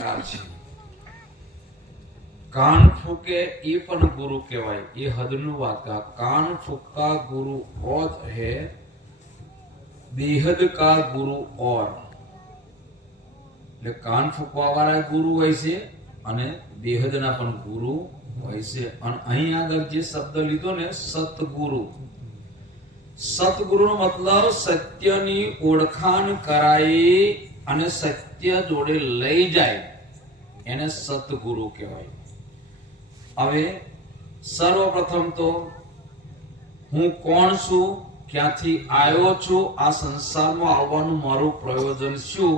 પ્રકાર છે. કાન ફૂકે એ પણ ગુરુ કહેવાય. એ હદનું વાત. કાન ફૂકા ગુરુ ઓર હે, બેહદ કા ગુરુ ઓર. એટલે કાન ફૂકવા વાળા ગુરુ હોય છે અને બેહદના પણ ગુરુ હોય છે. અને અહીં આગળ જે શબ્દ લીધો ને સતગુરુ, સતગુરુનો મતલબ સત્યની ઓળખાણ કરાય અને સત્ય જોડે લઈ જાય એને સતગુરુ કહેવાય. હવે સર્વપ્રથમ તો હું કોણ છું, ક્યાંથી આવ્યો છું, આ સંસારમાં આવવાનું મારું પ્રયોજન શું,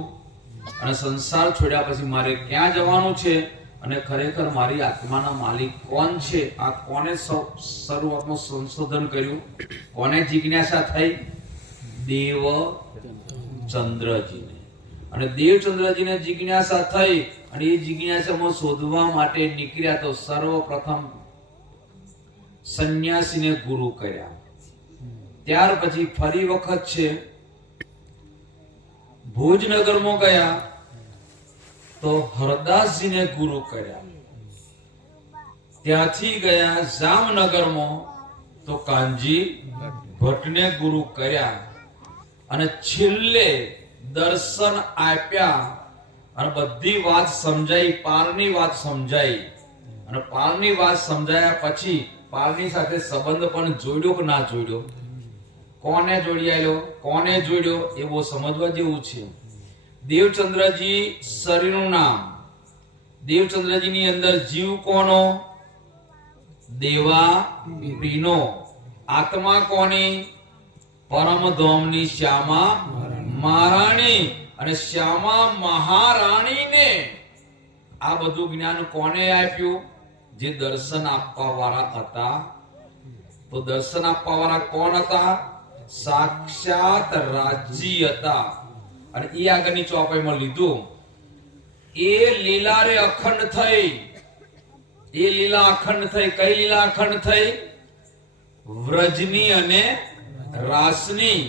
અને સંસાર છોડ્યા પછી મારે ક્યાં જવાનું છે, અને ખરેખર મારી આત્માના માલિક કોણ છે, આ કોને શરૂઆતમાં સંશોધન કર્યું, કોને જિજ્ઞાસા થઈ? દેવચંદ્રજીને. અને દેવચંદ્રજીને જિજ્ઞાસા થઈ અને એ જિજ્ઞાસામાં શોધવા માટે નીકળ્યા તો સર્વપ્રથમ સંન્યાસીને ગુરુ કર્યા. ત્યાર પછી ફરી વખત છે ભોજનગરમાં ગયા તો હરદાસજીને ગુરુ કર્યા. ત્યાંથી ગયા જામનગરમાં તો કાનજી ભટ્ટને ગુરુ કર્યા. અને છેલ્લે દર્શન આપ્યા અને બધી વાત સમજાઈ, પારની વાત સમજાઈ. અને પારની વાત સમજાયા પછી પારની સાથે સંબંધ પણ જોડ્યો કે ના જોડ્યો, કોને જોડી આલ્યો, કોને જોડ્યો, એ બહુ સમજવા જેવું છે. દેવચંદ્રજી શરીરનું નામ. દેવચંદ્રજીની અંદર જીવ કોનો? દેવા પીનો. આત્મા કોની? પરમધામની શ્યામા મહારાણી. અને શ્યામા મહારાણીને આ બધું જ્ઞાન કોને આપ્યું? જે દર્શન આપવા વાળા હતા. તો દર્શન આપવા વાળા કોણ હતા? સાક્ષાત રાજી હતા. અને એ આગળની ચોપાઈમાં લીધું. એ લીલા રે અખંડ થઈ. એ લીલા અખંડ થઈ. કઈ લીલા અખંડ થઈ? વ્રજની અને રાસની.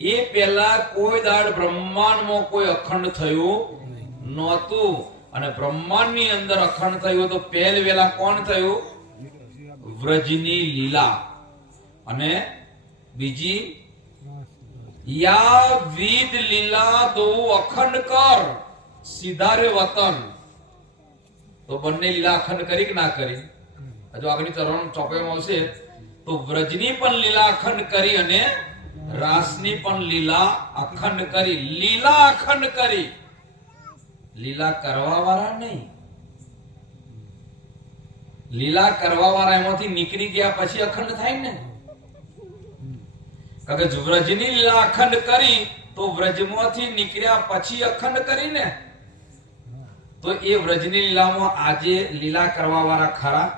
એ પહેલા કોઈ દાડ બ્રહ્માંડમાં કોઈ અખંડ થયું નહોતું. અને બ્રહ્માંડની અંદર અખંડ થયું તો પહેલ વેલા કોણ થયું? વ્રજની લીલા. અને બીજી યા વિદ લીલા દો અખંડ કર સીધારે વતન. તો બંને લીલા અખંડ કરી કે ના કરી? હજુ આગળની ચરણ ચોપાઈમાં આવશે તો વ્રજની પણ લીલા અખંડ કરી અને રાસની પણ લીલા અખંડ કરી. લીલા અખંડ કરી. લીલા કરવા વાળા નહીં. લીલા કરવા વાળા એમાંથી નીકળી ગયા પછી અખંડ થાય ને. કારણ કે વ્રજની લીલા અખંડ કરી તો વ્રજમાંથી નીકળ્યા પછી અખંડ કરી ને. તો એ વ્રજની લીલામાં આજે લીલા કરવા વાળા ખરા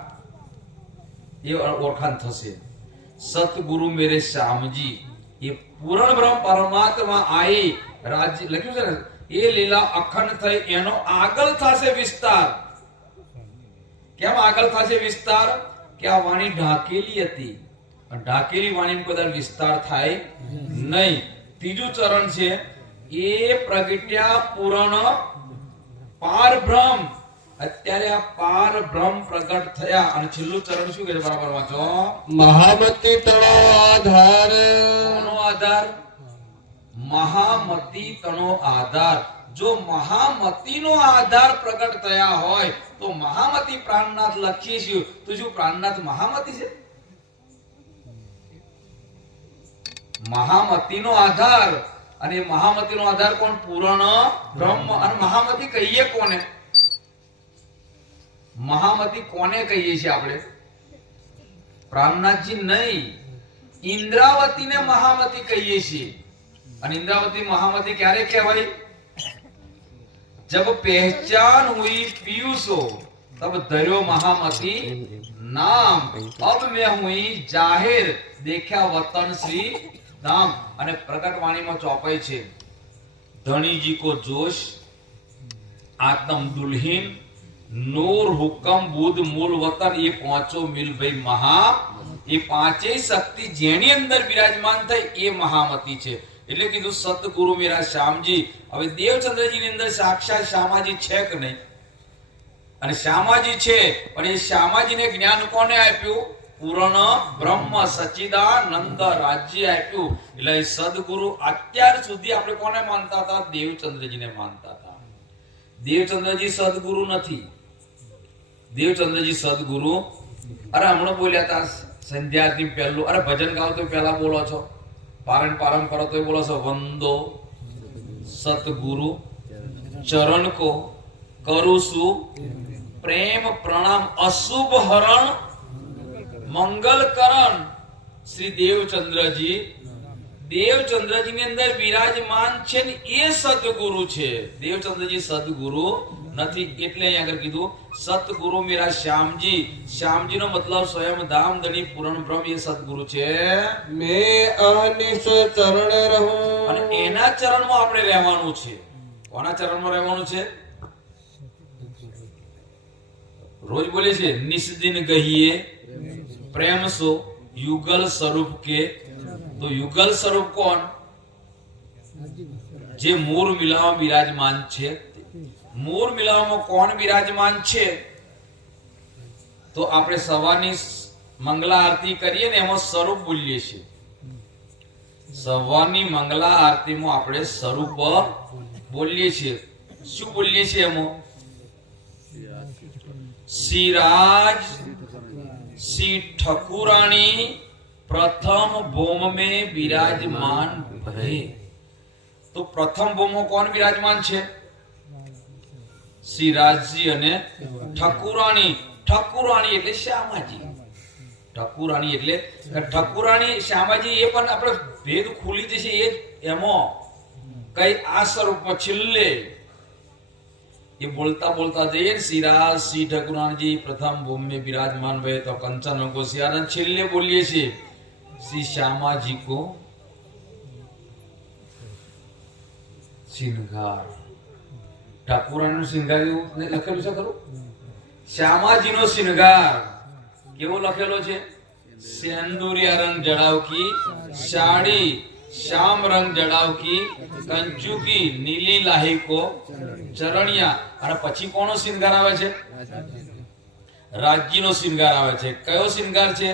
એ ઓળખાણ થશે. સતગુરુ મેરે શ્યામજી એ પૂર્ણ બ્રહ્મ પરમાત્મા આઈ રાજ્ય લખ્યું છે ને. એ લીલા અખંડ થઈ એનો આગળ થશે વિસ્તાર. કેમ આગળ થશે વિસ્તાર? કે આ વાણી ઢાકેલી હતી. ઢાકેલી વાણી કદાચ વિસ્તાર થાય નહીં. ત્રીજું ચરણ છે એ પ્રગટ્યા પૂર્ણ પાર બ્રહ્મ. અત્યારે આ પાર બ્રહ્મ પ્રગટ થયા. અને છેલ્લું ચરણ શું કહે છે? બરાબર વાંચો. મહામતી તણો આધાર. કોનો આધાર? મહામતી તણો આધાર. જો મહામતીનો આધાર પ્રગટ થયા હોય તો મહામતી પ્રાણનાથ લખીએ છીએ તો શું પ્રાણનાથ મહામતી છે? મહામતીનો આધાર. અને મહામતીનો આધાર કોણ? પૂર્ણ બ્રહ્મ. અને મહામતી કહીએ કોને? મહામતી કોને કહીએ છીએ આપણે? પ્રાણનાથજી નહીં, ઇન્દ્રાવતીને મહામતી કહીએ છીએ. અને ઇન્દ્રાવતી મહામતી ક્યારે કહેવાય? जब पहचान हुई पीयूषो तब धर्यो महामती नाम. अब मैं हुई जाहिर देखा वतन श्री धाम. અને પ્રગટવાણીમાં ચોપાઈ છે ધણીજી કો જોશ આત્મ દુલ્હીન નૂર હુકમ બુદ્ધ મૂળ વતન. એ પાંચો મિલ ભાઈ મહા. એ પાંચેય શક્તિ જેની અંદર બિરાજમાન થઈ એ મહામતી છે. એટલે કીધું સતગુરુ મેરા શ્યામજી. હવે દેવચંદ્રજી ની અંદર સાક્ષાત શ્યામાજી છે કે નહીં? અને શ્યામાજી છે, પણ એ શ્યામાજીને જ્ઞાન કોને આપ્યું? પૂર્ણ બ્રહ્મ સચ્ચિદાનંદ રાજ્ય આપ્યું. એટલે એ સદગુરુ અત્યાર સુધી આપણે કોને માનતા હતા? દેવચંદ્રજીને માનતા હતા. દેવચંદ્રજી સદગુરુ નથી. દેવચંદ્રજી સદગુરુ. અરે હમણાં બોલ્યા હતા સંધ્યાથી પહેલું, અરે ભજન ગાવ તો પહેલા બોલો છો, પારણ કરો તો બોલો છો વંદો સતગુરુ ચરણ કો કરું છું પ્રેમ પ્રણામ અશુભ હરણ મંગલ કરણ. શ્રી દેવચંદ્રજી ની અંદર વિરાજમાન છે ને એ સતગુરુ છે. દેવચંદ્રજી સદગુરુ નથી. એટલે અહીં આગળ કીધું સતગુરુ મેરા શ્યામજી. શ્યામજી નો મતલબ સ્વયં ધામ ધણી પૂર્ણ બ્રહ્મ એ સદગુરુ છે. મેં અહનિશ ચરણે રહું. અને એના ચરણમાં આપણે રહેવાનું છે. કોના ચરણમાં રહેવાનું છે? રોજ બોલે છે નિસ્દિન ગહીએ પ્રેમ સો યુગલ સ્વરૂપ કે. તો યુગલ સ્વરૂપ કોણ? જે મૂળ મિલાવા બિરાજમાન છે. મૂળ મિલાવામાં કોણ બિરાજમાન છે? તો આપણે સવારની મંગલા આરતી કરીએ ને એમાં સ્વરૂપ બોલીએ છીએ. સવારની મંગલા આરતીમાં આપણે સ્વરૂપ બોલીએ છીએ. શું બોલીએ છીએ એમાં? સિરાજ શ્રી ઠકુરાણી પ્રથમ ભૌમ में विराजमान भय. तो प्रथम भौम કોણ વિરાજમાન છે? સિરાજજી અને ઠકુરાણી. ઠકુરાણી એટલે શ્યામાજી. ઠકુરાણી એટલે ઠકુરાણી શ્યામાજી. એ પણ આપણે ભેદ ખુલી જશે એ એમાં કઈ આ સ્વરૂપમાં છેલ્લે ये बोलता बोलता जय सिराज श्री ઠકુરાણી जी प्रथम भूमि में विराजमान हुए. तो कंचन को सियानंद छिल्ले बोलिए छे श्री श्यामा जी को श्रृंगार. ઠાકુરાણી નો શ્રૃંગાર લખેલું છે ખરું? શ્યામાજી નો શ્રૃંગાર કેવો લખેલો છે? સેંદુરિયા રંગ જડાવ કી સાડી श्याम रंग जड़ाव की कंचू की नीली लाही को चरणिया. અને પછી કોનો શ્રૃંગાર આવે છે? રાજ્યનો શ્રૃંગાર આવે છે. કયો શ્રૃંગાર છે?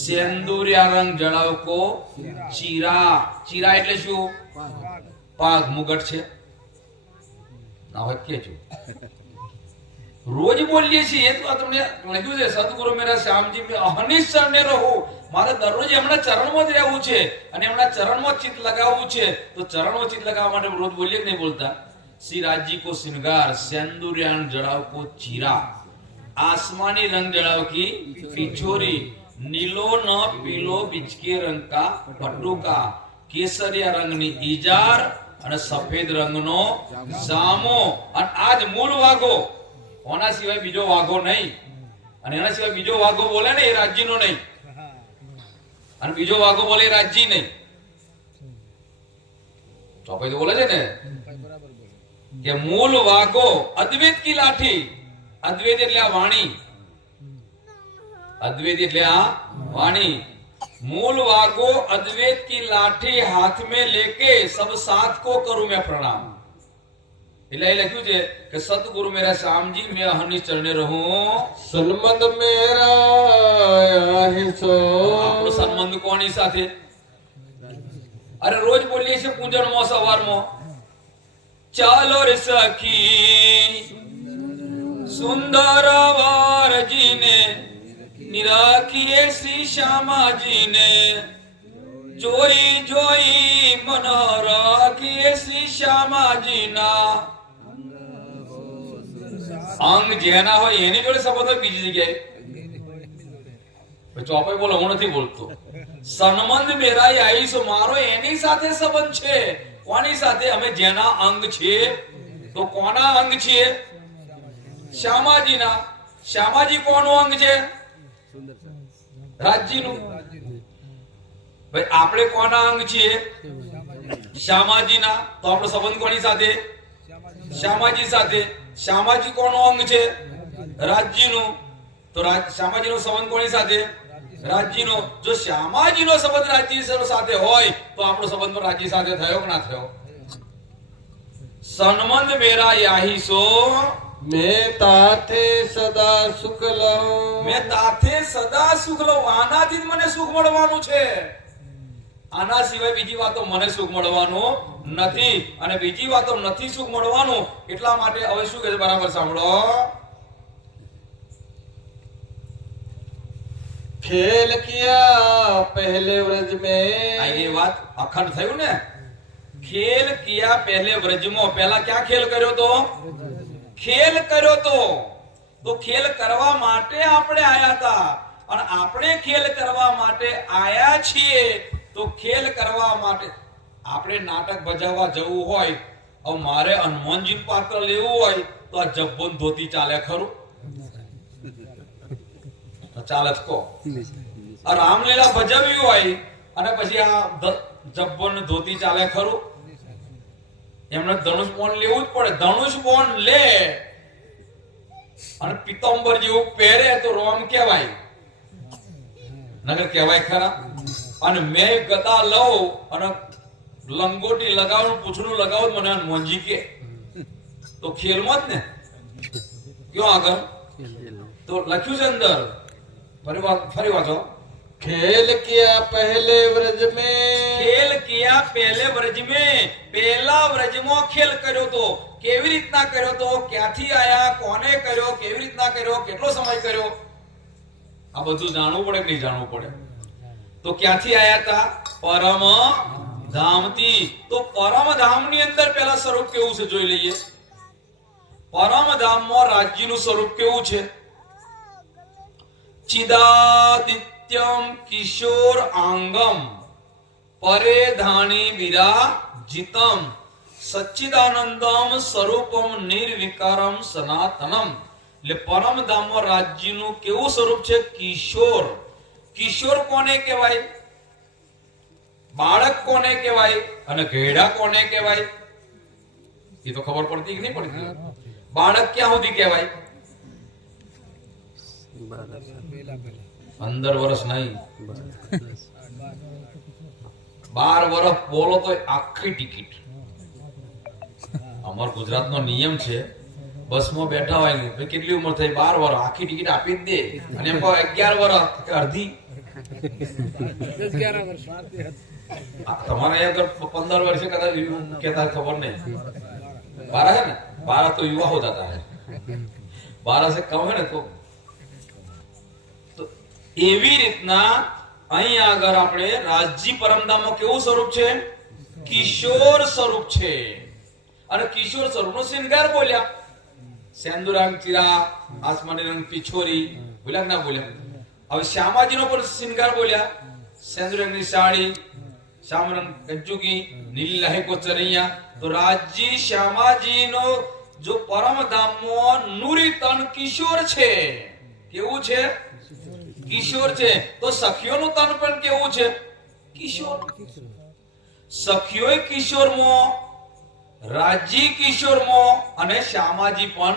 સેંદુરિયા રંગ જડાવ કો ચીરા. ચીરા એટલે શું? પાગ મુગટ છે ના હોય કેજો. રોજ બોલીએ છીએ તો તમને લખ્યું છે સદગુરુ મેરા શ્યામજી મે અહનિશ ચરણે રહો. મારે દરરોજ એમના ચરણમાં જ રહેવું છે અને એમના ચરણમાં ચિત્ત લગાવવું છે. તો ચરણમાં ચિત્ત લગાવવા માટે રોજ બોલીએ કે નહીં બોલતા? श्री राजी को श्रृंगार सेंदुरियान जड़ाव को चीरा. आसमानी रंग जड़ाव की पिछोरी. नीलो न पीलो बिचके रंग का पटुका. केसरिया रंग ની ઈજાર અને સફેદ રંગનો જામો. અને આજ મૂળ વાઘો. ઓના સિવાય બીજો વાઘો નહીં. અને એના સિવાય બીજો વાઘો બોલે ને એ રાજ્યનો નહીં. અને બીજો વાઘો બોલે રાજ્ય નહીં. ચોપાઈ તો બોલે છે ને કે મૂળ વાઘો અદ્વૈત કી લાઠી. અદ્વૈત એટલે આ વાણી. अद्वैत એટલે આ वाणी. मूल वागो अद्वैत की लाठी हाथ में लेके सब साथ को करूं मैं प्रणाम. એટલે એ લખ્યું છે કે સતગુરુ મેરા શ્યામજી મેં અહનિશ ચરણે રહું. સન્મંદ મેરા હિસો. આપણો સંબંધ કોની સાથે? અરે રોજ બોલીએ છીએ પૂજનમાં સવારમાં ચાલો રે સખી સુંદર વારજીને નિરાખીએ શ્રી શ્યામાજીને જોઈ જોઈ મન રાખીએ શ્રી શ્યામાજીના. અંગ જેના હોય એની જોડે સંબંધ હોય બીજી જગ્યાએ. ચોપાઈ બોલો, હું નથી બોલતો. સન્મંદ મેરા આઈસો, મારો એની સાથે સંબંધ છે. કોની સાથે? અમે જેના અંગ છીએ. તો કોના અંગ છીએ? શ્યામાજીના. શ્યામાજી કોનું અંગ છે? રાજ્યનું. ભાઈ આપણે કોના અંગ છીએ? શ્યામાજીના. તો આપણો સંબંધ કોની સાથે? શ્યામાજી સાથે. શ્યામાજી કોનું અંગ છે? રાજ્યનું. તો શ્યામાજીનો સંબંધ કોની સાથે? રાજ્યનો. જો શ્યામાજીનો સંબંધ રાજ્ય સાથે હોય તો આપણો સંબંધ પણ રાજ્ય સાથે થયો કે ના થયો? સન્મંદ મેરા યાહી સો મેં તાથે સદા સુખ લઉં. મેં તાથે સદા સુખ લઉં. આનાથી જ મને સુખ મળવાનું છે. આના સિવાય બીજી વાતો મને સુખ મળવાનું નથી. અને બીજી વાતો નથી સુખ મળવાનું. એટલા માટે હવે શું કહે છે? બરાબર સાંભળો. ખેલ કિયા પહેલે વ્રજ में. આ એ વાત અખંડ થયું ને. ખેલ કિયા પહેલે વ્રજમાં. પહેલા ક્યાં ખેલ કર્યો તો? ખેલ કર્યો તો ખેલ કરવા માટે આપણે આયા હતા. અને આપણે ખેલ કરવા માટે આયા છીએ. તો ખેલ કરવા માટે આપણે નાટક ભજવવા જવું હોય, હવે મારે હનુમાનજી પાત્ર લેવું હોય તો આ જબ્બોન ધોતી ચાલે ખરું? ચાલે જ કહો. આ રામલીલા ભજવવી હોય અને પછી આ જબ્બોન ધોતી ચાલે ખરું? એમને ધનુષ બોન લેવું જ પડે. ધનુષ બોન લે અને પિત્તંબર જેવું પહેરે તો રોમ કહેવાય, નગર કહેવાય ખરા? અને મેં ગદા લઉં અને લંગોટી લગાવું, પૂછડું લગાવું, મને હનુમાનજી કે તો ખેલમાં જ ને. ક્યાં આગળ તો લખ્યું છે અંદર, ફરી વાંચો. ખેલ કિયા પહેલે વ્રજ में. ખેલ કિયા પહેલે વ્રજ में. પહેલા વ્રજમાં ખેલ કર્યો તો. કેવી રીતના કર્યો તો? ક્યાંથી આયા? કોને કર્યો? કેવી રીતના કર્યો? કેટલો સમય કર્યો? આ બધું જાણવું પડે કે નહીં જાણવું પડે? તો ક્યાંથી આયા હતા? પરમ ધામથી. તો પરમ ધામની અંદર પહેલા સ્વરૂપ કેવું છે જોઈ લઈએ. પરમ ધામમાં રાજ્યનું સ્વરૂપ કેવું છે? ચિદાદિત્યમ કિશોર આંગમ પરે ધાણી વિરાજિતમ સચ્ચિદાનંદમ સ્વરૂપમ નિર્વિકારમ સનાતનમ. એટલે પરમ ધામમાં રાજ્યનું કેવું સ્વરૂપ છે? કિશોર. કિશોર કોને કહેવાય? બાળક કોને કહેવાય? અને ઘેડા કોને કહેવાય? એ તો ખબર પડતી કે નહીં પડતી? બાળક ક્યાં સુધી કહેવાય? 15 વર્ષ નહીં, 12 વર્ષ બોલો તો આખી ટિકિટ. અમાર ગુજરાતનો નિયમ છે, બસમાં બેઠા હોય ને કેટલી ઉંમર થઈ? 12 વર્ષ. આખી ટિકિટ આપી જ દે. અને એમ કહો 11 વર્ષ કે અડધી. તમારે અહીંયા 15 વર્ષે કદાચ કહેતા ખબર નહીં. 12 है ना, 12 तो युवा हो जाता है. 12 से कम है ना तो એવી રીતના અહીં આગળ આપણે રાજ્ય પરમધામમાં કેવું સ્વરૂપ છે? કિશોર સ્વરૂપ છે. અને કિશોર સ્વરૂપનો શૃંગાર બોલ્યા. સેન્દુરાંગ ચીરા, આસમાની રંગ પિછોરી, બોલ્યા ના બોલ્યા? હવે શ્યામાજીનો પણ શૃંગાર બોલ્યા. સેન્દુરંગની સાડી, શ્યામરંગ કંચુકી, નીલી લાહેકો ચરૈયા. તો રાજ્ય શ્યામાજીનો જો પરમધામમાં નુરી તન કિશોર છે. કેવું છે? કિશોર છે. તો સખીઓનું તન પણ કેવું છે? કિશોર. સખીઓય કિશોરમાં, રાજ્ય કિશોરમાં અને શ્યામાજી પણ.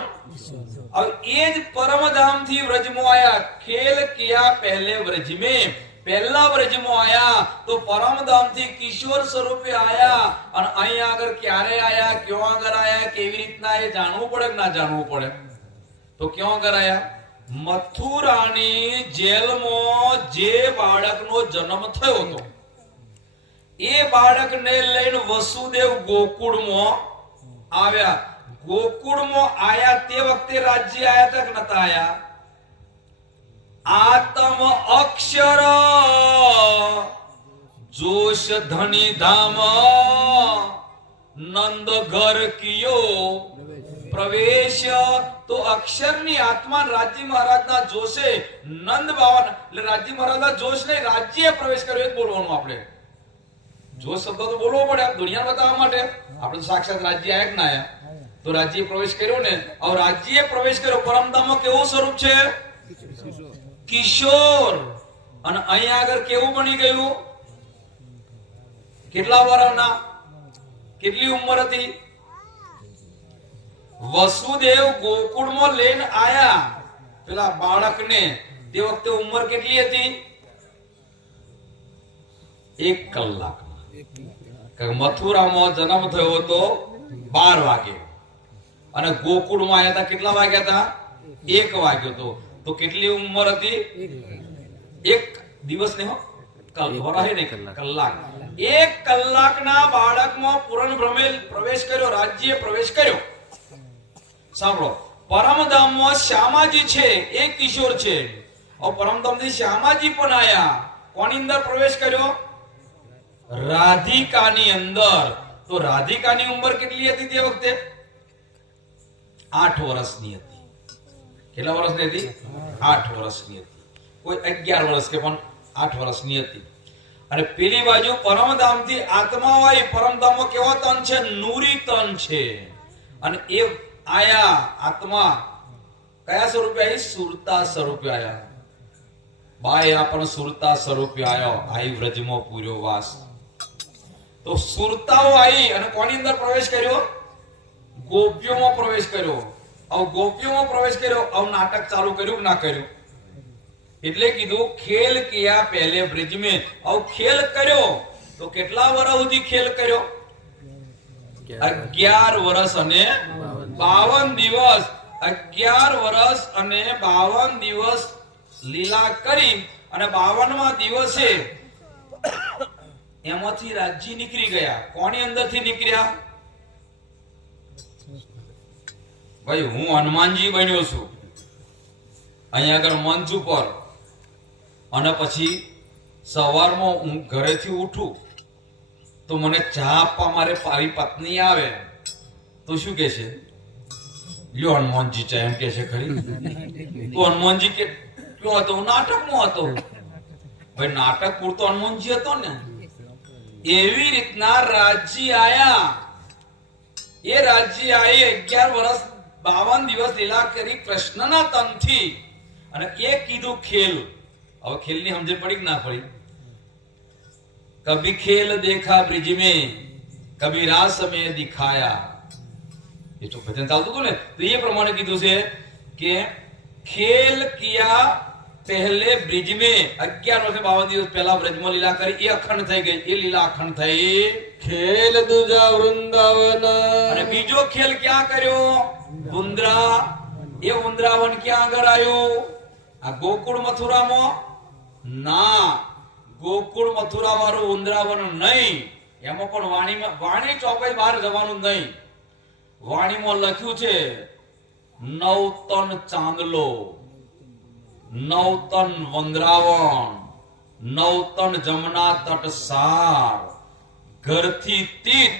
હવે એ જ પરમધામ થી વ્રજમાં આયા. ખેલ કિયા પહેલે વ્રજ में. પહેલા વ્રજમાં આયા તો પરમધામ થી કિશોર સ્વરૂપે આયા. અને અહીં આગળ ક્યારે આયા, ક્યાં આગળ આયા, કેવી રીતના એ જાણવું પડે કે ના જાણવું પડે? તો ક્યાં આગળ આયા? મથુરાની જેલમાં જે બાળકનો જન્મ થયો હતો એ બાળકને લઈને વસુદેવ ગોકુળમાં આવ્યા. ગોકુળમાં આયા તે વખતે રાજ્ય આયા તક નતા આયા? આતમ અક્ષર જોશ ધની ધામ નંદ ઘર કિયો પ્રવેશ. તો અક્ષરની આત્મા રાજ્ય મહારાજના જોશે નંદ બાવા, એટલે રાજ્ય મહારાજના જોશ નહીં, રાજ્ય પ્રવેશ કર્યો એ બોલવાનું. આપણે જોશ શબ્દ તો બોલવો પડે દુનિયા બતાવવા માટે. આપણે તો સાક્ષાત રાજ્ય આયા કે ના આયા? તો રાજ્ય પ્રવેશ કર્યો ને. હવે રાજ્ય પ્રવેશ કર્યો. પરમધામમાં કેવું સ્વરૂપ છે? કિશોર. અને અહીંયા આગળ કેવું બની ગયું? કેટલા વર્ષના? કેટલી ઉંમર હતી? વસુદેવ ગોકુળમાં લઈને આયા પેલા બાળકને. તે વખતે ઉંમર કેટલી હતી? 1 કલાક. મથુરામાં જન્મ થયો હતો 12 વાગે અને ગોકુળમાં આવ્યા હતા કેટલા વાગ્યા હતા? 1 વાગ્યો હતો. તો કેટલી ઉંમર હતી? 1 દિવસ ને કલાક. 1 કલાકના બાળકમાં પૂર્ણ બ્રહ્મે પ્રવેશ કર્યો, રાજ્ય પ્રવેશ કર્યો. સાંભળો, પરમધામમાં શ્યામાજી છે, એક કિશોર છે. પરમધામથી શ્યામાજી પણ આયા. કોની અંદર પ્રવેશ કર્યો? રાધિકાની અંદર. તો રાધિકાની ઉંમર કેટલી હતી તે વખતે? 8 વર્ષની હતી. કેટલા વર્ષની હતી? 8 વર્ષની હતી. કોઈ 11 વર્ષ કે પણ 8 વર્ષની હતી. અને પેલી બાજુ પરમધામથી આત્મા હોય. પરમધામમાં કેવા તન છે? નૂરી તન છે. અને એ આયા આત્મા કયા સ્વરૂપે આવી? સુરતા સ્વરૂપે આયા. બાય આપણને સુરતા સ્વરૂપે આયો. આઈ વ્રજમાં પૂર્યો વાસ. તો સુરતાઓ આવી અને કોની અંદર પ્રવેશ કર્યો? ગોપીઓમાં પ્રવેશ કર્યો. હવે ગોપીઓમાં પ્રવેશ કર્યો, હવે નાટક ચાલુ કર્યું કે ના કર્યું? એટલે કીધું ખેલ કિયા પહેલે બ્રિજ મેં. હવે ખેલ કર્યો તો કેટલા વર્ષ સુધી ખેલ કર્યો? 11 વર્ષ અને 52 દિવસ. 11 વર્ષ અને 52 દિવસ લીલા કરી અને 52મા દિવસે એમાંથી રાજ્ય નીકળી ગયા. કોની અંદરથી નીકળ્યા? ભાઈ હું હનુમાનજી બન્યો છું અહીંયા આગળ મંચ ઉપર. અને પછી સવારમાં હું ઘરેથી ઉઠું તો મને ચા આપવા મારી પત્ની આવે તો શું કે છે? લ્યો હનુમાનજી ચા, એમ કે છે ખરી? તો હનુમાનજી કે ક્યો હતો? નાટકમાં હતો. ભાઈ નાટક પૂરતો હનુમાનજી હતો ને. એવી રીતના રાજ્ય આયા. એ રાજ્ય આયે 11 વર્ષ 52 દિવસ લીલા કરી કૃષ્ણના તનથી. અને એ કીધું ખેલ. હવે ખેલની સમજણ પડી કે ના પડી? કભી ખેલ દેખા બ્રિજ મેં, કભી રાસ મેં દિખાયા. એ તો ભજન ચાલતું હતું ને, તો એ પ્રમાણે કીધું છે કે ખેલ કિયા પહેલે બ્રિજ મેં. 11 વર્ષ 52 દિવસ પહેલા બ્રજમાં લીલા કરી. એ અખંડ થઈ ગઈ. એ લીલા અખંડ થઈ. ખેલ દુજા વૃંદાવન. અને બીજો ખેલ ક્યાં કર્યો? વૃંદરા. એ વૃંદાવન ક્યાં આગળ આવ્યું? આ ગોકુળ મથુરામાં? ના, ગોકુળ મથુરા વાળું વૃંદાવન નહીં. એમાં પણ વાણી ચોપાઈ બહાર જવાનું નહીં. વાણીમાં લખ્યું છે 9 તન ચાંદલો, 9 તન વંદરાવન, 9 તન જમના તટ સાર, ઘરથી તીત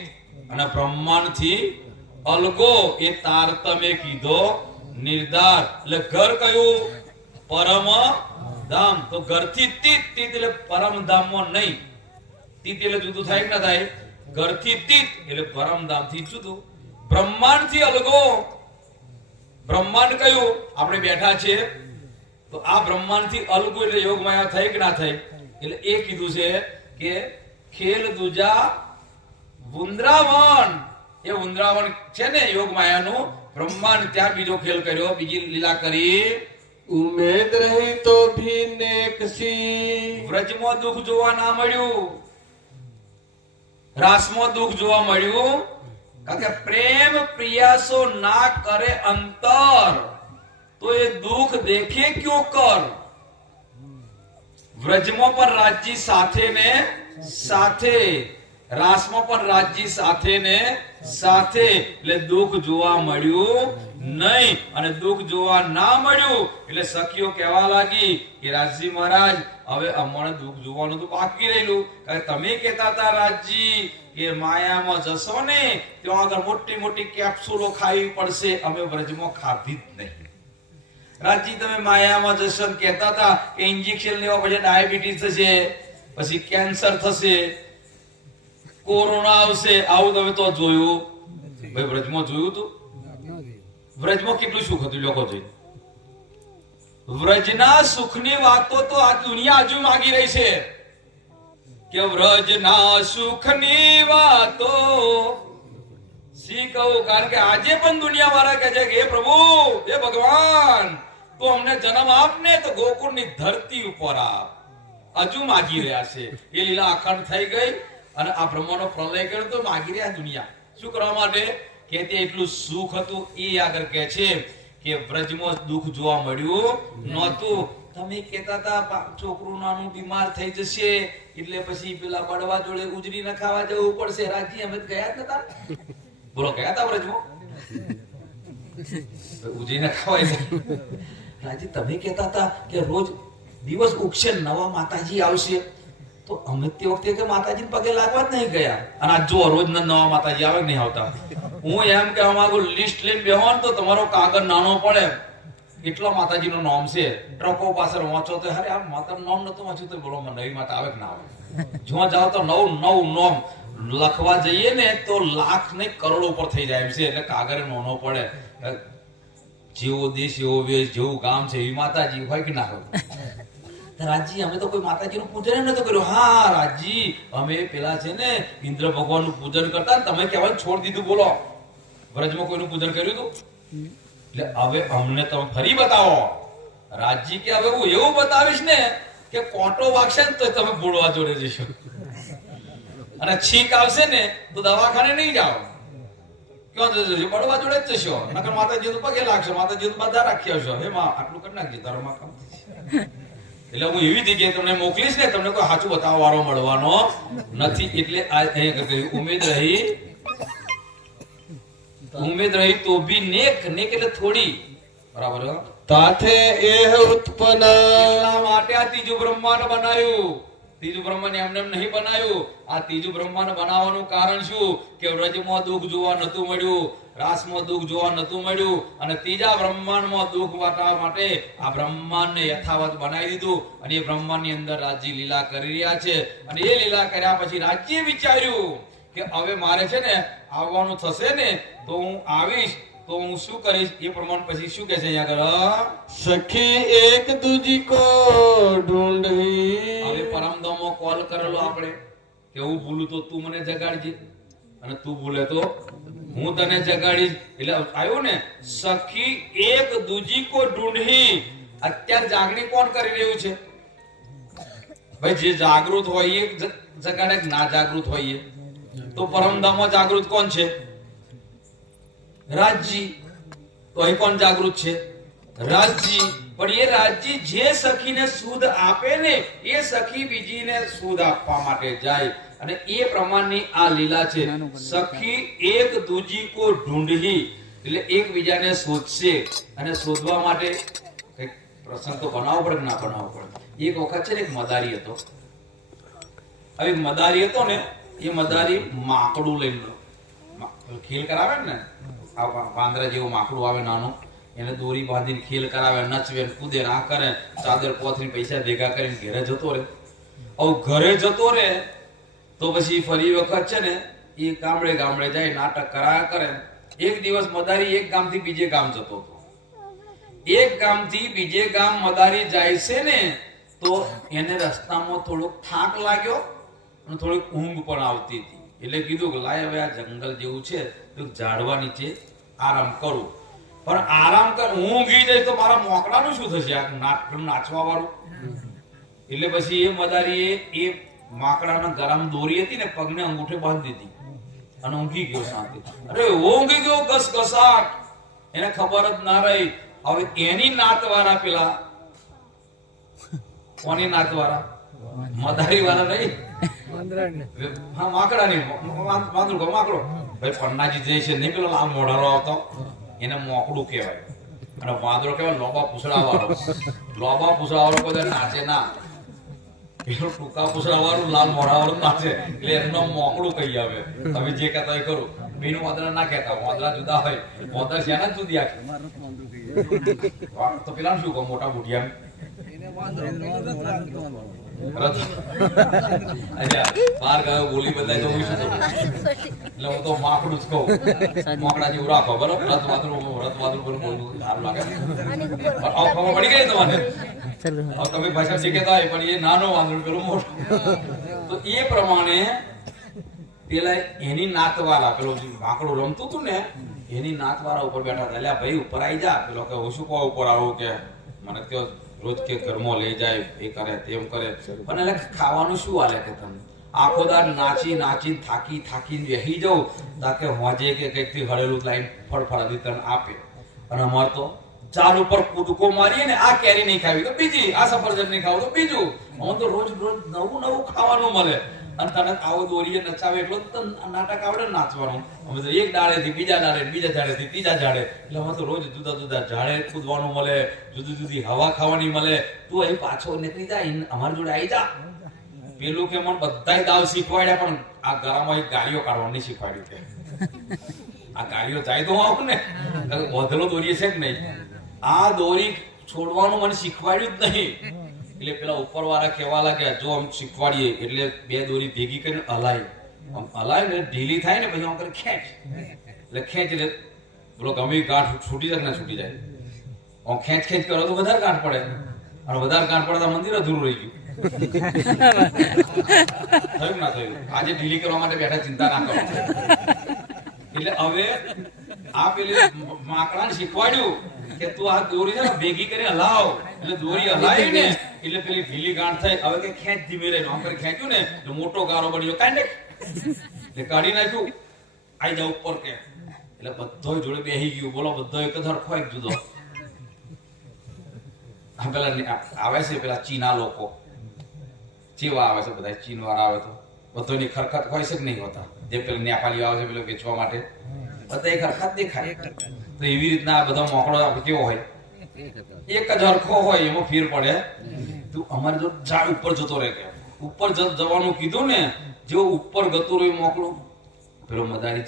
અને બ્રહ્માંડથી અલગો. એ તાર તમે કીધો નિર્ધાર. એટલે ઘર કયું? પરમ ધામ. તો ઘરથી તીત. તીત એટલે પરમ ધામમાં નહીં. તીત એટલે જુદું થાય કે ના થાય? ઘરથી તીત એટલે પરમ ધામથી જુદું. બ્રહ્માંડથી અલગો. બ્રહ્માંડ કયું? આપણે બેઠા છીએ તો આ બ્રહ્માંડથી અલગો એટલે યોગ માયા થઈ કે ના થઈ? એટલે એ કીધું છે કે ખેલ દુજા વૃંદાવન. એ વૃંદાવન છે ને યોગ માયાનું બ્રહ્માંડ. ત્યાં બીજો ખેલ કર્યો, બીજી લીલા કરી. ઉમેદ રહી તો ભી નેક સી. વ્રજમાં દુઃખ જોવા ના મળ્યું, રાસમાં દુઃખ જોવા મળ્યું. કારણ કે પ્રેમ પ્રિયાસો ના કરે અંતર તો એ દુઃખ દેખે ક્યો કર. વ્રજમાં પણ રાજ્ય સાથે ને સાથે, રાસમાં પણ રાજ્ય સાથે ને સાથે. એટલે દુઃખ જોવા મળ્યું નહીં. અને દુઃખ જોવા ના મળ્યું એટલે સખીઓ કહેવા લાગી કે રાજજી મહારાજ હવે અમને દુઃખ જોવાનું તો બાકી રહેલું. કારણ તમે કહેતા હતા રાજજી કે માયામાં જશો ને ત્યાં આગળ મોટી મોટી કેપ્સ્યુલો ખાવી પડશે. અમે વ્રજમાં ખાધી જ નહીં. રાજજી તમે માયામાં જશો ને કહેતા હતા કે ઇન્જેક્શન લેવા પછી ડાયાબિટીસ થશે, પછી કેન્સર થશે, કોરોના આવશે. આવું તમે તો જોયું? ભાઈ વ્રજમાં જોયું તું? વ્રજમાં કેટલું સુખ હતું લોકો જોઈ? વ્રજના સુખની વાતો તો આ દુનિયા હજુ માંગી રહી છે કે વ્રજના સુખની વાતો શી કહું. કારણ કે આજે પણ દુનિયા વાળા કહે છે કે હે પ્રભુ, હે ભગવાન, તું અમને જન્મ આપને તો ગોકુળની ધરતી ઉપર આપ. હજુ માગી રહ્યા છે. એ લીલા અખંડ થઈ ગઈ અને આ બ્રહ્માનો પ્રલય કર્યો તો માગી રહ્યા દુનિયા. શું કરવા માટે? કે તે એટલું સુખ હતું. એ આગળ કહે છે કે વ્રજમાં દુઃખ જોવા મળ્યું નહોતું. તમે કહેતા હતા છોકરું નાનું બીમાર થઈ જશે એટલે પછી પેલા બળવા જોડે ઉજળી ન ખાવા જવું પડશે. રાજી અમે ગયા જ નતા. બોલો ગયા હતા વ્રજમાં ઉજળી ન ખાવાય. રાજી તમે કહેતા હતા કે રોજ દિવસ ઉગશે નવા માતાજી આવશે તો અમે તે વખતે કે માતાજી પગે લાગવા જ નહીં ગયા. અને આ જો રોજ નવા માતાજી આવે નહીં આવતા. હું એમ કહેવા માંગુ લિસ્ટ લઈને બેહો ને તો તમારો કાગળ નાનો પડે એટલો માતાજીનું નામ છે. ટ્રકો પાછળ વાંચો તો અરે આ માતાનું નામ નતું વાંચ્યું તો બોલો નવી માતા આવે કે ના આવે. જો જાઓ તો નવું નામ લખવા જઈએ ને તો લાખ ને કરોડો ઉપર થઈ જાય એમ છે. એટલે કાગળ નાનો પડે. જેવો દેશ એવો વેશ, જેવું ગામ છે એવી માતાજી હોય કે ના હોય. રાજી અમે તો કોઈ માતાજીનું પૂજન નતું કર્યું. હા રાજી અમે પેલા છે ને ઇન્દ્ર ભગવાનનું પૂજન કરતા ને તમે કહેવાનું છોડી દીધું. બોલો વ્રજમાં કોઈનું પૂજન કર્યું હતું? એટલે હવે અમને તમે ફરી બતાવો. રાજી કે હવે હું એવું બતાવીશ ને કે કોટો વાગશે ને તો તમે ભૂળવા જોડે જશો અને છીંક આવશે ને તો દવાખાને નહીં જાઓ. ક્યાં જશો? બળવા જોડે જ જશો. નકર માતાજી તો પગે લાગશો, માતાજી તો બધા રાખી આવશો. હે માં આટલું કરી નાખજે તારું માં કામ. એટલે હું એવી જગ્યાએ તમને મોકલીશ ને તમને કોઈ સાચું બતાવવા વાળો મળવાનો નથી. એટલે આ ઉમેદ રહી તો ભી નેક. નેક એટલે થોડી. બરાબર. તાથે એહ ઉત્પન્ન. એટલા માટે આ ત્રીજું બ્રહ્માંડ બનાવ્યું. ત્રીજું બ્રહ્માંડ એમને એમ નહીં બનાવ્યું. આ ત્રીજું બ્રહ્માંડ બનાવવાનું કારણ શું? કે વ્રજમાં દુઃખ જોવા નતું મળ્યું, રાસમાં દુઃખ જોવા નતું મળ્યું અને ત્રીજા બ્રહ્માંડમાં દુઃખ વાટવા માટે આ બ્રહ્માંડને યથાવત બનાવી દીધું. અને એ બ્રહ્માંડની અંદર રાજ્ય લીલા કરી રહ્યા છે. અને એ લીલા કર્યા પછી રાજ્ય વિચાર્યું કે હવે મારે છે ને આવવાનું થશે ને તો હું આવીશ તો હું શું કરીશ એ પ્રમાણે પછી શું કહે છે અહીંયા આગળ? સખી એક દૂજી કો ઢૂંઢી. હવે પરમધામો કોલ કરેલો આપણે કે હું ભૂલું તો તું મને જગાડજે અને તું ભૂલે તો હું તને જગાડીશ. એટલે આવ્યું ને સખી એક દૂજી કો ઢૂંઢી. અત્યારે જાગણી કોણ કરી રહ્યું છે? ભાઈ જે જાગૃત હોય એ જગાડે, ના જાગૃત હોય તો પરમધામમાં જાગૃત કોણ છે? રાજજી. તો અહીં કોણ જાગૃત છે? રાજજી. પણ એ રાજજી જે સખીને સુધ આપે ને એ સખી બીજીને સુધ આપવા માટે જાય અને એ પ્રમાણની આ લીલા છે. સખી એક દૂજી કો ઢૂંઢી એટલે એકબીજાને શોધશે અને શોધવા માટે કઈક પ્રસંગ તો બનાવવો પડે કે ના બનાવવો પડે. એક વખત છે ને એક મદારી હતો. હવે મદારી હતો ને એ મદારી માકડું લઈને ખેલ કરાવે ને વાંદરા જેવું માકડું આવે નાનું એને દોરી બાંધીને ખેલ કરાવે, નચવે, કૂદે, આ કરે, ચાદર પોથરીને પૈસા ભેગા કરીને ઘરે જતો રહે. હવે ઘરે જતો રહે તો પછી ફરી વખત છે ને એ ગામડે ગામડે જાય, નાટક કરાયા કરે. એક દિવસ મદારી એક ગામથી બીજે ગામ જતો હતો. એક ગામથી બીજે ગામ મદારી જાય છે ને તો એને રસ્તામાં થોડોક થાક લાગ્યો અને થોડીક ઊંઘ પણ આવતી હતી. એટલે કીધું કે લાય હવે આ જંગલ જેવું છે તો ઝાડવા નીચે આરામ કરું. પણ આરામ કર ઊંઘી જાય તો મારા મોકડાનું શું થશે? આ નાચવા વાળું. એટલે પછી એ મદારીએ એ માકડાના ગરમ દોરી હતી ને પગને અંગૂઠે બાંધી દીધી અને ઊંઘી ગયો શાંતિ. અરે ઊંઘી ગયો ઘસઘસાટ. એને ખબર જ ના રહી. હવે એની નાતવાળા પેલા કોની નાતવાળા? મદારી વાળા નહીં, હા માકડાની. વાંદરો માકડો ભાઈ પન્નાજી જે છે નહીં પેલો આ મોઢારો આવતો એને મોકડું કહેવાય અને વાંદરો કહેવાય લોબા પૂછડા વાળો. લોબા પૂછડા વાળો કોઈ નાચે ના. પેલું ટૂંકા પૂછડા વાળું લાલ મોઢા વાળું નાચે એટલે એમનો મોકડું કહી આવે. તમે જે કહેતા એ કરું. બેનું વાંદરા ના કહેતા, વાંદરા જુદા હોય. વાંદરા શેના જુદી આખી તો પેલા શું કહો મોટા બુઢિયા બાર ગાયો બોલી બદલાય તો હું શું કરું? એટલે હું તો માકડું જ કહું. મોકડા જેવું રાખો બરોબર. રથ વાદળું પર બોલવું સારું લાગે. ખબર પડી ગઈ તમારે? તમે ભાષા શીખેતા હોય પણ એ નાનો વાંદરું પેલું મોટું. તો એ પ્રમાણે પેલા એની નાતવાળા પેલું માકડું રમતું હતું ને એની નાતવાળા ઉપર બેઠા હતા. એટલે ભાઈ ઉપર આવી જા. પેલો કે હું શું કહું ઉપર આવું કે મને કયો રોજ કે ઘરમાં લઈ જાય, એ કરે તેમ કરે, પણ એટલે ખાવાનું શું હાલે કે તમે આખો દાડ નાચી નાચી થાકીને બેસી જાઉં તાકે હોજે કે કંઈક થી હળેલું લાઈન ફળફળાદી તને આપે. અને અમાર તો ચાલ ઉપર કૂદકો મારીએ ને, આ કેરી નહીં ખાવી તો બીજી, આ સફરજન નહીં ખાવું તો બીજું. અમે તો રોજ રોજ નવું ખાવાનું મળે. અને તને આવો દોરીએ નચાવે એટલો તો નાટક આવડે નાચવાનું. અમે તો એક ડાળેથી બીજા ડાળે, બીજા ઝાડેથી ત્રીજા ઝાડે, એટલે અમે તો રોજ જુદા જુદા ઝાડે કૂદવાનું મળે, જુદી જુદી હવા ખાવાની મળે. તું અહીં પાછો નીકળી જાય, અમારી જોડે આવી જા. પેલું કે મને બધાય દાવ શીખવાડ્યા, પણ આ ગરામાં એક ગાડીઓ કાઢવાની શીખવાડ્યું કે આ ગાડીઓ જાય તો આવું ને વધેલો દોરીએ છે કે નહીં, આ દોરી છોડવાનું મને શીખવાડ્યું જ નહીં. એટલે પેલા ઉપર વાળા કહેવા લાગ્યા, જો આમ શીખવાડીએ એટલે બે દોરી ભેગી કરીને હલાય, આમ હલાય ને ઢીલી થાય ને પછી આમ કરી ખેંચ, એટલે ખેંચ એટલે બોલો ગમે ગાંઠ છૂટી જાય ના છૂટી જાય. આમ ખેંચ કરો તો વધારે ગાંઠ પડે, અને વધારે ગાંઠ પડે તો મંદિર અધૂરું રહી ગયું. થયું ના થયું? આજે ઢીલી કરવા માટે બેઠા, ચિંતા ના કરો. એટલે હવે આ પેલી માકડાને શીખવાડ્યું કે તું આ દોરી છે ને ભેગી કરીને હલાવ, એટલે દોરી હલાવી ને એટલે પેલી ઢીલી ગાંઠ થઈ. હવે કે ખેંચ ધીમે રહીને, આમ કરી ખેંચ્યું ને એટલે મોટો ગારો બન્યો, કાઢી એટલે કાઢી નાખ્યું, આઈ જાવ ઉપર કે, એટલે બધો જોડે બેસી ગયું. બોલો બધો એક ધરખો એક જુદો. પેલા આવે છે પેલા ચીના લોકો, જેવા આવે છે બધા ચીન વાળા આવે તો બધોની ખરખત હોય છે કે નહીં હોતા, જે પેલા નેપાળીઓ આવે છે પેલો વેચવા માટે, બધા એક ખરખત દેખાય. તો એવી રીતના આ બધા મોકળો કેવો હોય, એક જ હરખો હોય, એમાં ફેર પડે. તું અમારે જો ઝાડ ઉપર જતો રહે, કે ઉપર જવાનું કીધું ને, જેવો ઉપર ગતું રહ્યું મોકળું, પેલો મદારી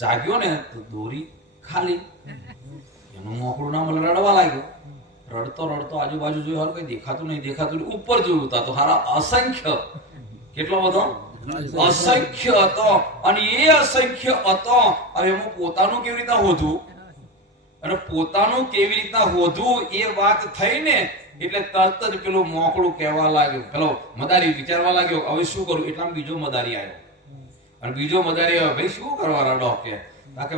જાગ્યો ને તો દોરી ખાલી, એનું મોકળું ના મળે, રડવા લાગ્યો. રડતો આજુબાજુ જોયું, હાલ કઈ દેખાતું નહીં. ઉપર જોયું તા તો હારા અસંખ્ય, કેટલો બધો અસંખ્ય હતો. અને એ અસંખ્ય હતો, હવે એમાં પોતાનું કેવી રીતના હોધું, અને પોતાનું કેવી રીતના હોધું એ વાત થઈ ને એટલે તરત જ પેલું મોકળું કહેવા લાગ્યું, પેલો મદારી વિચારવા લાગ્યો હવે શું કરું. એટલામાં બીજો મદારી આવ્યો, અને બીજો મદારી આવ્યો, ભાઈ શું કરવા રડો કે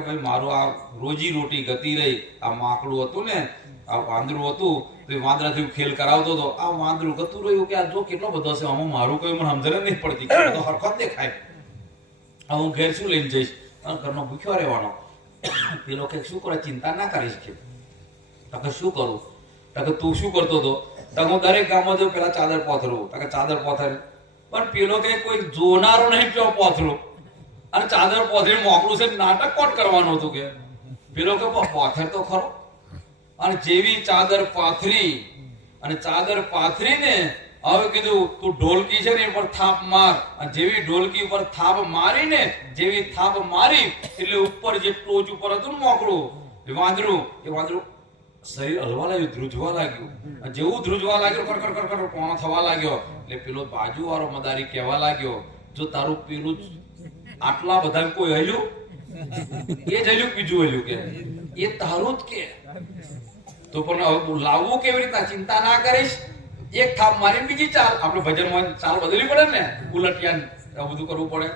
ભાઈ મારું આ રોજી રોટી ગતી રહી. આ માકડું હતું ને, આ વાંદરું હતું, તો એ વાંદરાથી ખેલ કરાવતો હતો. આ વાંદરું ગતું રહ્યું કે આ જો કેટલો બધો છે, આમાં મારું કઈ મને સમજણ નહીં પડતી, તો હરકત દેખાય. હવે હું ઘેર શું લઈને જઈશ, ઘરનો ભૂખ્યો રહેવાનો. પેલો કે શું કરે, ચિંતા ના કરીશ કે શું કરું. તું શું કરતો હતો? હું દરેક ગામમાં જઉં, પેલા ચાદર પોથરું, ચાદર પોથર. પણ પેલો કે કોઈ જોનારો નહીં કેવો પોથરું, અને ચાદર પોથરી મોકલું છે, નાટક કોણ કરવાનું હતું કે. પેલો કે પોથર તો ખરો. અને જેવી ચાદર પાથરી, અને ચાદર પાથરી ને હવે કીધું તું ઢોલકી છે ને એ પર થાપ માર. અને જેવી ઢોલકી ઉપર થાપ મારી ને, જેવી થાપ મારી એટલે ઉપર જે ટોચ ઉપર હતું ને મોકળું, એ વાંદરું શરીર હલવા લાગ્યું, ધ્રુજવા લાગ્યું. જેવું ધ્રુજવા લાગ્યું, કર કોણો થવા લાગ્યો. એટલે પેલો બાજુ વાળો મદારી કહેવા લાગ્યો, જો તારું પેલું આટલા બધા કોઈ હલ્યું, એ જ હલ્યું, બીજું હલ્યું કે એ તારું જ કે. તો પણ લાવવું કેવી રીતના, ચિંતા ના કરીશ. એક થાપ મારી બીજી ચાલ, આપણે ભજનમાં ચાલ બદલવી પડે ને, ઉલટિયા બધું કરવું પડે.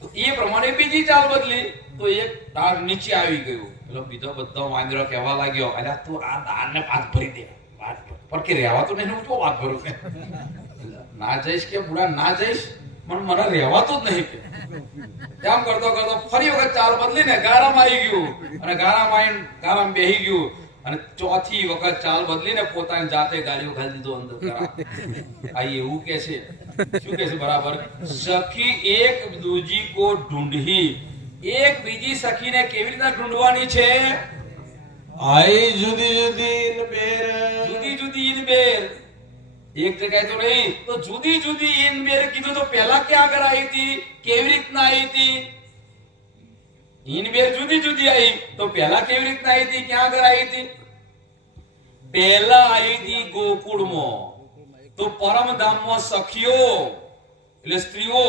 તો એ પ્રમાણે બીજી ચાલ બદલી, તો એક દાળ નીચે આવી ગયું. પેલો બીજો બધો વાંદરો કહેવા લાગ્યો, અરે તું આ દાળને પાક ભરી દે, પણ કે રહેવાતું નહીં, હું તો વાત ભરું કે ના જઈશ કે બુડા ના જઈશ, મને રહેવાતું જ નહીં કે. તેમ કરતો ફરી વખત ચાલ બદલીને ગારામાં આવી ગયું, અને ગારામાં બેહી ગયું. અને ચોથી વખત ચાલ બદલીને પોતાની જાતે ગાડીઓ ખાલી દીધો અંદર. આ એવું કે છે, શું કે છે બરાબર, સખી એક દૂજી કો ઢૂંઢી. એક બીજી સખીને કેવી રીતના ઢૂંઢવાની છે? આઈ જુદી જુદી ઇન બેર. એક જગ્યાએ તો નહીં, તો જુદી જુદી ઇન બેર કીધું તો પહેલા ક્યાં આગળ આવી હતી, કેવી રીતના આવી હતી? ઇન બેર જુદી જુદી આવી, તો પહેલા કેવી રીતના આવી હતી, ક્યાં આગળ આવી હતી? પહેલા આવી હતી ગોકુળમાં, તો પરમધામમાં સખીઓ એટલે સ્ત્રીઓ,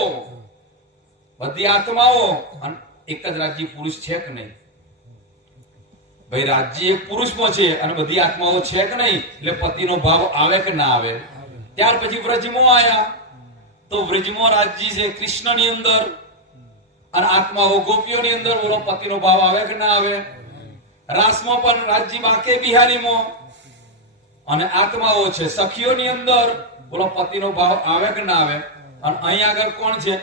બધી આત્માઓ. અને એક જ રાજ્ય પુરુષ છે કે નહીં? ભાઈ રાજ્ય એક પુરુષમાં છે, અને બધી આત્માઓ છે કે નહીં? એટલે પતિનો ભાવ આવે કે ના આવે? ત્યાર પછી વ્રજમાં આયા, તો વ્રજમાં રાજ્ય છે કૃષ્ણની અંદર, અને આત્માઓ ગોપીઓની અંદર. બોલો પતિનો ભાવ આવે કે ના આવે? રાસમાં પણ રાજ્ય બાકે બિહારીમાં, અને આત્માઓ છે. સખીઓની અંદર બોલો પતિનો ભાવ આવે કે ના આવે? અને અહીં આગળ કોણ છે?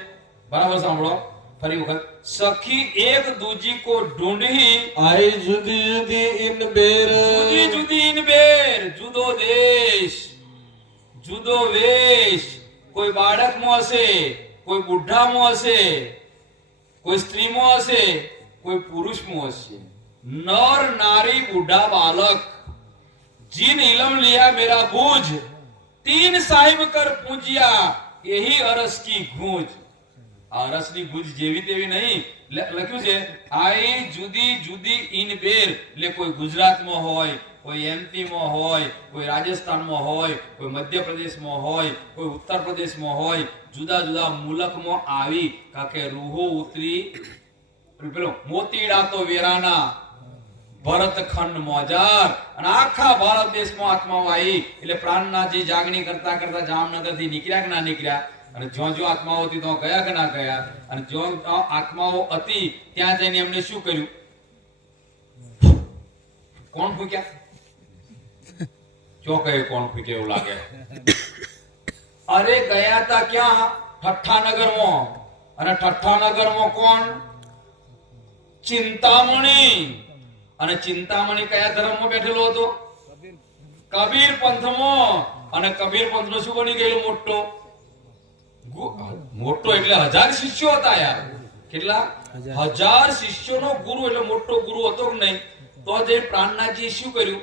બરાબર સાંભળો ફરી વખત. સખી એક દૂજી કો ઢૂંઢી आई जुदी जुदी इन बेर જુદી જુદી ઇન બેર, જુદો દેશ જુદો વેશ. કોઈ બાળકમાં હશે, કોઈ બુઢામાં હશે, કોઈ સ્ત્રીમાં હશે, કોઈ પુરુષમાં હશે. નર નારી બુઢા બાલક, જીન ઇલમ लिया मेरा बूझ, तीन साहिब कर पूजिया यही अरस की गूंज. આ અરસની ગૂંજ જેવી તેવી નહીં. લખ્યું છે આઈ જુદી જુદી ઇન બેર, એટલે કોઈ ગુજરાતમાં હોય, કોઈ એમપીમાં હોય, કોઈ રાજસ્થાનમાં હોય, કોઈ મધ્યપ્રદેશમાં હોય, કોઈ ઉત્તર પ્રદેશમાં હોય, જુદા જુદા મુલકમાં આવી કાકે રૂહો ઉતરી પેલો મોતીડા તો વેરાના ભરતખંડ મોજાર. અને આખા ભારત દેશમાં આત્માઓ આવી. એટલે પ્રાણનાથજી જાગણી કરતા કરતા જામનગર થી નીકળ્યા કે ના નીકળ્યા? અને જ્યાં જ્યાં આત્માઓ હતી તો ગયા કે ના ગયા? અને જ્યાં આત્માઓ હતી ત્યાં જઈને એમને શું કર્યું? કોણ ફૂક્યા? ચો કહે કોણ ફૂકે એવું લાગે. અરે ગયા તા ક્યાં? ઠઠ્ઠાનગરમાં. અને ઠઠ્ઠાનગરમાં કોણ? ચિંતામણી. અને ચિંતામણી કયા ધર્મમાં બેઠેલો હતો? કબીર પંથમાં. અને કબીર પંથનો શું બની ગયેલો? મોટો એટલે 1000 શિષ્યો હતા યાર. કેટલા? 1000 શિષ્યોનો ગુરુ. એટલે મોટો ગુરુ હતો કે નહીં? તો જે પ્રાણનાથજી શું કર્યું?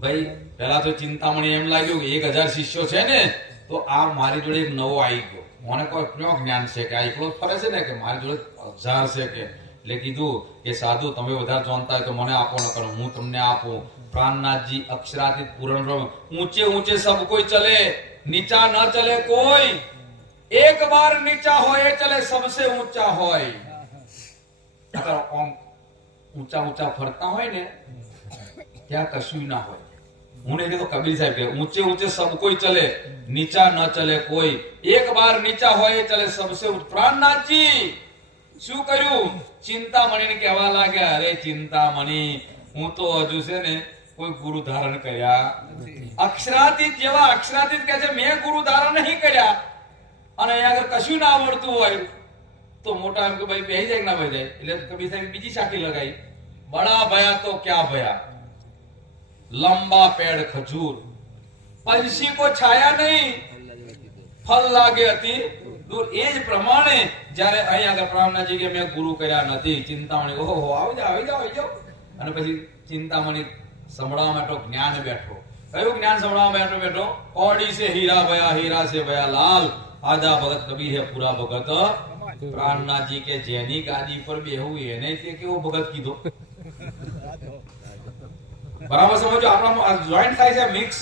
ભાઈ પેલા તો ચિંતામણી એમ લાગ્યું કે 1000 શિષ્યો છે ને, તો આ મારી જોડે એક નવો આવી ગયો. મને કોઈ જ્ઞાન છે કે આ એકલો ફરે છે ને, કે મારી જોડે 1000 છે કે. એટલે કીધું કે સાધુ તમે વધારે જાણતા હોય તો મને આપો, ન કરો હું તમને આપું. પ્રાણનાથજી અક્ષરાતીત પૂરણ બ્રહ્મ. ઊંચે ઊંચે સબ કોઈ ચલે, નીચા ન ચલે કોઈ. એક બાર નીચા હોય ચલે, સબસે ઊંચા હોય. ઊંચા ઊંચા ફરતા હોય ને ત્યાં કશું ના હોય. હું નહીં કીધું, કબીર સાહેબ કે ઊંચે ઊંચે સબ કોઈ ચલે, નીચા ન ચલે કોઈ. એક બાર નીચા હોય ચલે, સબસે પ્રાણનાથજી શું કર્યું? ચિંતામણીને કહેવા લાગ્યા, અરે ચિંતામણી હું તો હજુ છે ને કોઈ ગુરુ ધારણ કર્યા. અક્ષરાતીત જેવા અક્ષરાતીત કહે છે મેં ગુરુ ધારણ નહીં કર્યા. અને અહીંયા આગળ કશું ના આવડતું હોય તો મોટા એમ કે ભાઈ બેહી જાય કે ના બેહી જાય. એટલે કબીર સાહેબ બીજી સાખી લગાઈ, બડા ભયા તો ક્યાં ભયા, લંબા પેડ ખજૂર, પંછી કો છાયા નહીં, ફલ લાગે અતિ દૂર. એ જ પ્રમાણે જ્યારે અહીં આગળ પ્રાણનાથજી કે મેં ગુરુ કર્યા નથી. ચિંતામણી ઓહો આવી જાઓ આવી જાઓ આવી જાઓ. અને પછી ચિંતામણી સંભળાવવા માટે જ્ઞાન બેઠો. કયું જ્ઞાન સંભળાવવા બેઠો? ઓડી સે હીરા ભયા, હીરા સે ભયા લાલ, આધા ભગત કબી હે પૂરા ભગત. પ્રાણનાથજી કે જેની ગાદી પર બેહું એને તે કેવો ભગત કીધો? બરાબર સમજો. આપણા જોઈન્ટ થાય છે, મિક્સ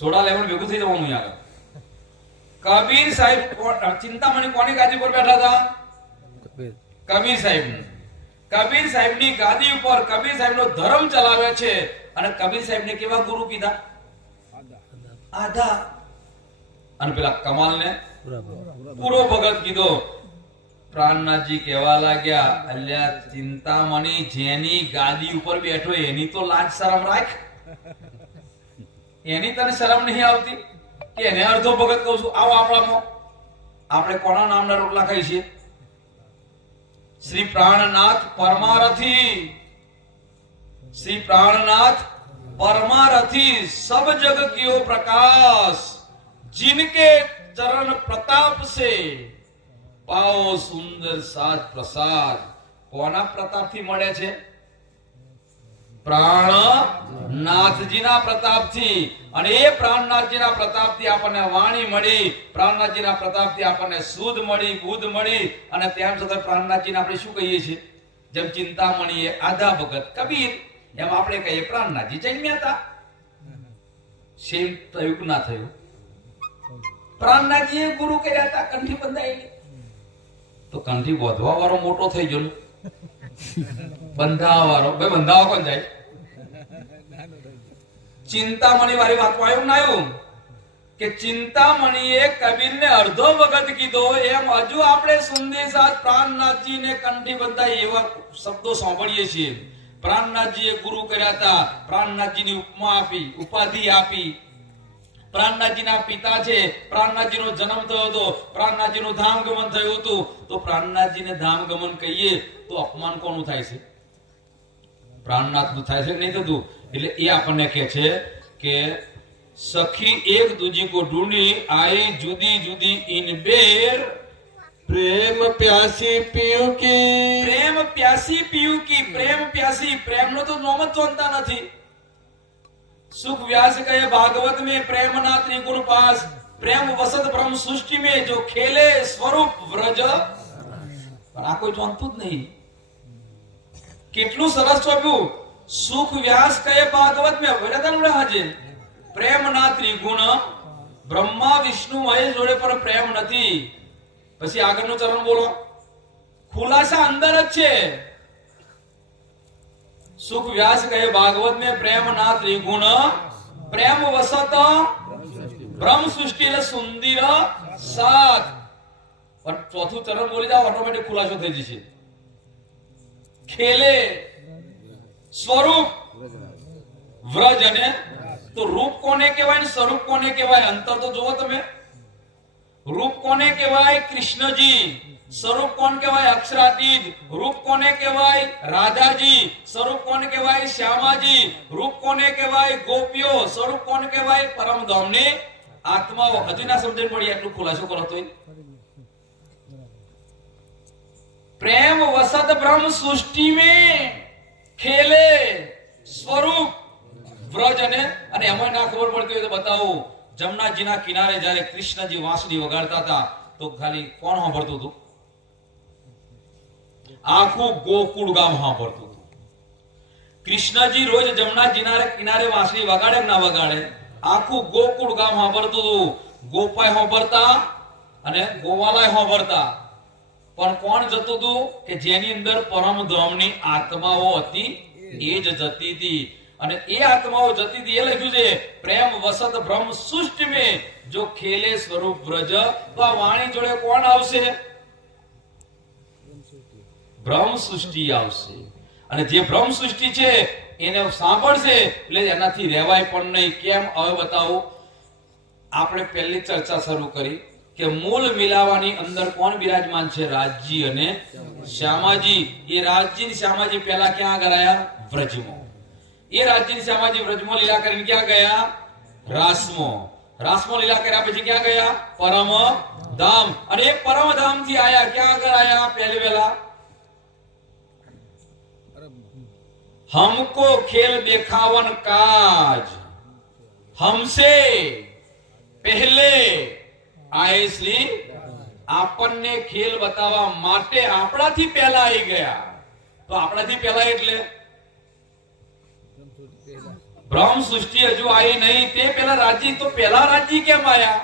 સોડા લેમન ભેગું થઈ જવાનું. યાર કબીર સાહેબ ચિંતામણી કોની ગાદી પર બેઠા હતા? કબીર સાહેબ. કબીર સાહેબની ગાદી ઉપર કબીર સાહેબનો ધર્મ ચલાવે છે. અને કબીર સાહેબને કેવા ગુરુ કીધા? આધા. અને પેલા કમાલને પૂરો ભગત કીધો. પ્રાણનાથજી કહેવા લાગ્યા, અલ્યા ચિંતામણી જેની ગાદી ઉપર બેઠો એની તો લાજ શરમ રાખ. એની તને શરમ નહીં આવતી કે એને અડધો ભગત કહું છું? આવો આપણામાં આપણે કોના નામના રોટલા ખાઈ છીએ? શ્રી પ્રાણનાથ પરમારથી. श्री प्राणनाथ परमारथी सब जग कियो प्रकाश, जिनके चरण प्रताप से पाओ सुंदर साज प्रसाद. कोना प्रताप थी मळे छे? प्राणनाथजीना प्रतापथी. અને એ પ્રાણનાથજીના પ્રતાપથી આપણને વાણી મળી, પ્રાણનાથજીના પ્રતાપથી આપણને શુદ્ધ મળી, બુદ્ધ મળી. અને તેમ છતાં પ્રાણનાથજીને આપણે શું કહીએ છીએ? જેમ ચિંતામણી એ આધા ભગત કબીર, એમ આપણે કહીએ પ્રાણનાથજી જન્મ્યા હતા. સેમ થયું કે ના થયું? પ્રાણનાથજીએ ગુરુ કર્યા હતા, કંઠી બંધાઈ. તો કંઠી બોધવા વાળો મોટો થઈ ગયો, બંધાવા વાળો ભાઈ બંધાવા કોણ જાય? ચિંતામણી વાળી વાતમાં આવ્યું ના આવ્યું કે ચિંતામણીએ કબીરને અડધો ભગત કીધો, એમ હજુ આપણે સુંદેસાદ પ્રાણનાથજીને કંઠી બંધાઈ એવા શબ્દો સાંભળીએ છીએ. પ્રાણનાથજીએ ગુરુ કર્યા હતા, પ્રાણનાથજીની ઉપમા આપી, ઉપાધિ આપી. પ્રાણનાથજીના પિતા છે, પ્રાણનાથજીનો જન્મ થયો હતો, પ્રાણનાથજીનું ધામગમન થયું હતું. તો પ્રાણનાથજીને ધામગમન કહીએ તો અપમાન કોનું થાય છે? પ્રાણનાથનું થાય છે કે નહીં થતું? એટલે એ આપણને કહે છે કે સખી એક દૂજી કો ઢૂંઢી આઈ જુદી જુદી ઇન બેર, प्रेम प्यासी पीयू की, પ્રેમ પ્યાસી પીયું કી. પ્રેમ પ્યાસી, પ્રેમનો તો નામ જ ચોંતા નથી. સુખ વ્યાસ કહે ભાગવત में प्रेम ना त्रिगुण पास, प्रेम वसत ब्रह्म सृष्टि में जो खेले स्वरूप व्रज. પણ આ કોઈ જાણતું જ નહીં. કેટલું સરસ ચોપ્યું. સુખ વ્યાસ કહે ભાગવત में વરદાન હાજે પ્રેમ ના ત્રિગુણ, બ્રહ્મા વિષ્ણુ મહેશ જોડે પણ પ્રેમ નથી. પછી આગળનું ચરણ બોલો. ખુલાસા અંદર જ છે. સુખ વ્યાસ કહે ભાગવત में प्रेम ना त्रिगुण, प्रेम वसत ब्रह्म सृष्टि એટલે સુંદર સાત. પણ ચોથું ચરણ બોલી જાવ ઓટોમેટિક ખુલાસો થઈ જશે. ખેલે સ્વરૂપ વ્રજ. અને તો રૂપ કોને કહેવાય ને સ્વરૂપ કોને કહેવાય? અંતર તો જુઓ તમે. રૂપ કોને કહેવાય? કૃષ્ણજી. સ્વરૂપ કોણ કહેવાય? અક્ષરાતીત. રૂપ કોને કહેવાય? રાધાજી. સ્વરૂપ કોને કહેવાય? શ્યામાજી. રૂપ કોને કહેવાય? ગોપીઓ. સ્વરૂપ કોને કહેવાય? પરમધામની આત્માઓ. હજી ના સમજણ પડી એટલું ખુલાસો કરો તો. प्रेम वसत ब्रह्म सृष्टि में खेले स्वरूप व्रज. અને એમાં ના ખબર પડતી હોય તો બતાવો. જમનાજીના કિનારે જ્યારે કૃષ્ણજી વાંસળી વગાડતા હતા તો ખાલી કોણ સાંભળતું હતું? આખું ગોકુળ ગામ સાંભળતું હતું. કૃષ્ણજી રોજ જમનાજીના કિનારે વાંસળી વગાડે કે ના વગાડે? આખું ગોકુળ ગામ સાંભળતું હતું. ગોપાય સાંભળતા અને ગોવાલાય સાંભળતા. પણ કોણ જતું હતું? કે જેની અંદર પરમધામની આત્માઓ હતી એ જ જતી હતી. અને એ આત્માઓ જતી હતી એ લખ્યું છે પ્રેમ વસત બ્રહ્મ સૃષ્ટિ में जो खेले स्वरूप व्रज. તો આ વાણી જોડે કોણ આવશે? બ્રહ્મ સૃષ્ટિ આવશે. અને જે બ્રહ્મ સૃષ્ટિ છે એને સાંભળશે એટલે એનાથી રહેવાય પણ નહીં. કેમ? હવે બતાવો. આપણે પહેલી ચર્ચા શરૂ કરી કે મૂળ મિલાવાની અંદર કોણ બિરાજમાન છે? રાજજી અને શ્યામાજી. એ રાજજી અને શ્યામાજી પહેલા ક્યાં ગયા? વ્રજમાં. એ રાજજી અને શ્યામાજી વ્રજમાં લીલા કરીને ક્યાં ગયા? રાસમાં. રાસમાં લીલા કર્યા પછી ક્યાં ગયા? પરમધામ. અને એ પરમધામ થી આયા ક્યાં આગળ આયા? પહેલી વેલા हमको खेल देखावन काज हमसे पहले आए श्री. આપણને ખેલ બતાવવા માટે આપણાથી પહેલા આવી ગયા. તો આપણાથી પહેલા એટલે બ્રહ્મ સૃષ્ટિ હજુ આવી નહીં તે પહેલા રાજ્ય. તો પહેલા રાજ્ય કેમ આયા?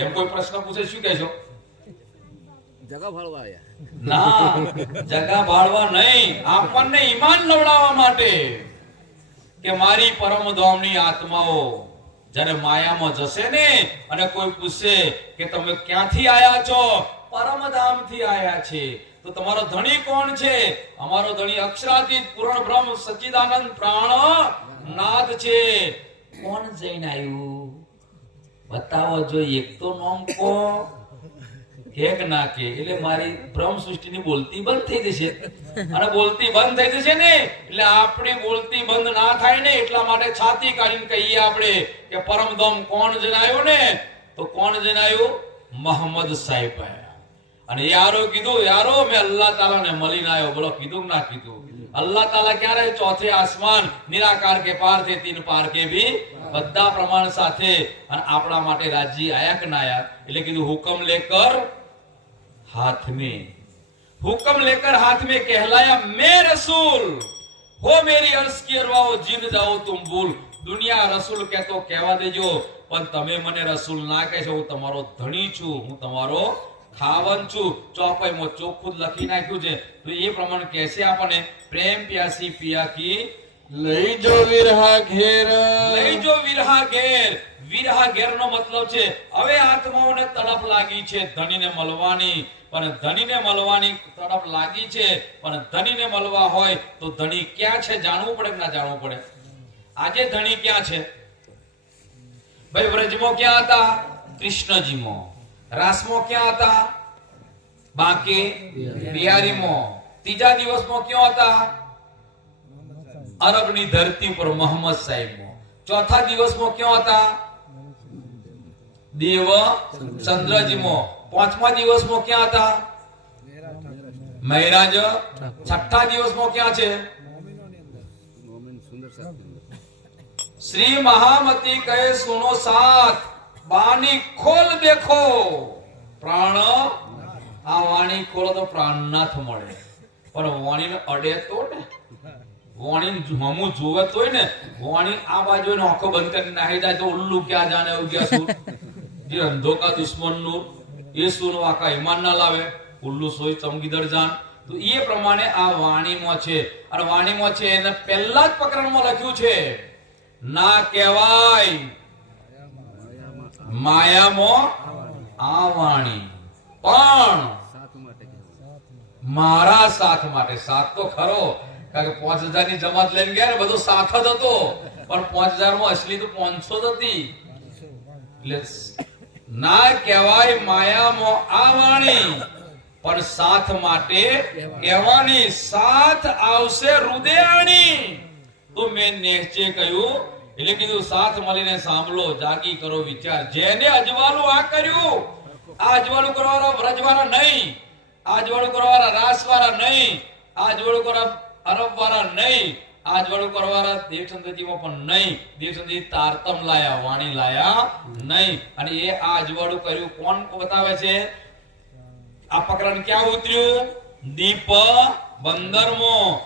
એમ કોઈ પ્રશ્ન પૂછે શું કહેશો? જગા ભાળવા આયા. ના, જગા ભાળવા નહીં. આપણને ઈમાન નવડાવવા માટે કે મારી પરમધામની આત્માઓ જ્યારે માયામાં જશે ને અને કોઈ પૂછશે કે તમે ક્યાંથી આયા છો? પરમધામથી આયા છે. તો તમારો ધણી કોણ છે? અમારો ધણી અક્ષરાતીત પૂર્ણ બ્રહ્મ સચ્ચિદાનંદ પ્રાણ નાથ છે. કોણ જઈને આવ્યું? બતાવો જો એક તો નામ કો એક ના કે. એટલે મારી બ્રહ્મ સૃષ્ટિની બોલતી બંધ થઈ જશે. અને બોલતી બંધ થઈ જશે ને એટલે આપણી બોલતી બંધ ના થાય ને એટલા માટે છાતી કાઢીને કહીએ આપણે કે પરમધામ કોણ જણાયો ને? તો કોણ જણાયું? મોહમ્મદ સાહેબ. અને યારો કીધું યારો મેં અલ્લાહ તાલાને મળીને આવ્યો. બોલો કીધું કે ના કીધું? અલ્લાહ તાલા ક્યારે? ચોથે આસમાન. નિરાકાર કે પાર થે તીન પાર કે ભી બધા પ્રમાણ સાથે. અને આપણા માટે રાજ્ય આયા કે ના આયા? એટલે કીધું હુકમ લેકર हाथ में. हुक्म लेकर हाथ में कहलाया मैं रसूल हो मेरी अर्ज की अरवाओ जिन जाओ तुम भूल. દુનિયા રસૂલ કહેતો કહેવા દેજો પણ તમે મને રસૂલ ના કહેશો. હું તમારો ધણી છું, હું તમારો ખાવન છું. ચોપાઈમાં ચોખ્ખું લખી નાખ્યું છે. તો એ પ્રમાણે કહેશે આપણને પ્રેમ પ્યાસી પિયા કી લઈ જો વિરહા ઘેર. લઈ જો વિરહા ઘેર. વિરહા ઘેરનો મતલબ છે હવે આત્માઓને તડપ લાગી છે ધણીને મળવાની, પણ ધણીને મળવાની તડપ લાગી છે, પણ ધણીને મળવા હોય તો ધણી ક્યાં છે જાણવું પડે કે ના જાણવું પડે? આજે ધણી ક્યાં છે ભાઈ? વ્રજમાં ક્યાં હતા? કૃષ્ણજીમાં. રાસમાં ક્યાં હતા? બાંકે બિહારીમાં. ત્રીજા દિવસમાં ક્યાં હતા? અરબની ધરતી પર મોહમ્મદ સાહેબમાં. ચોથા દિવસમાં ક્યાં હતા? દેવ ચંદ્રજીમાં. પાંચમા દિવસમાં ક્યાં હતા? મહેરાજ. છઠ્ઠા દિવસમાં ક્યાં છે? મોમિન સુંદર સાથ श्री महामती कहे सुनो साथ बानी खोल देखो प्राण आ वाणी खोलो तो प्राणनाथ મળે, પણ વાણીને અડે તો ને, વાણી હમું જોવે તોય ને, વાણી આ બાજુ એનો આંખો બંધ કરીને નાહી જાય તો ઉલ્લુ ક્યાં જાણે ઉગ્યા સુર જે અંધો કા દુશ્મન નું એ સુનો આકા ઈમાન ના લાવે ઉલ્લુ સોય ચમગીદર જાન. તો એ પ્રમાણે આ વાણીમાં છે. અને વાણીમાં છે એને પહેલા જ પ્રકરણમાં લખ્યું છે ના કહેવાય માયામાં આ વાણી, પણ સાથ માટે મારા સાથ માટે. સાથ તો ખરો, કારણ કે 5000 ની જમાત લઈને ગયા ને બધો સાથ જ હતો, પણ 5000 માં અસલી તો 500 જ હતી. એટલે ના કહેવાય માયામાં આ વાણી, પણ સાથ માટે કહેવાની. સાથ આવશે હૃદયાણી. તો મેં નેહચે કહ્યું, એટલે કીધું સાથ મળીને સાંભળો, જાગી કરો વિચાર. જેને અજવાળું આ કર્યું, આ અજવાળું કરવાવાળા વ્રજવાળા નહીં, આ અજવાળું કરવાવાળા રાસવાળા નહીં, આ અજવાળું કરવા અરબવાળા નહીં, આ અજવાળું કરવાવાળા દેવચંદ્રજીમાં પણ નહીં. દેવચંદ્રજી તારતમ લાયા, વાણી લાયા નહીં. અને એ આ અજવાળું કર્યું કોણ બતાવે છે? આ પ્રકરણ ક્યાં ઉતર્યું? દીપ બંદરમાં.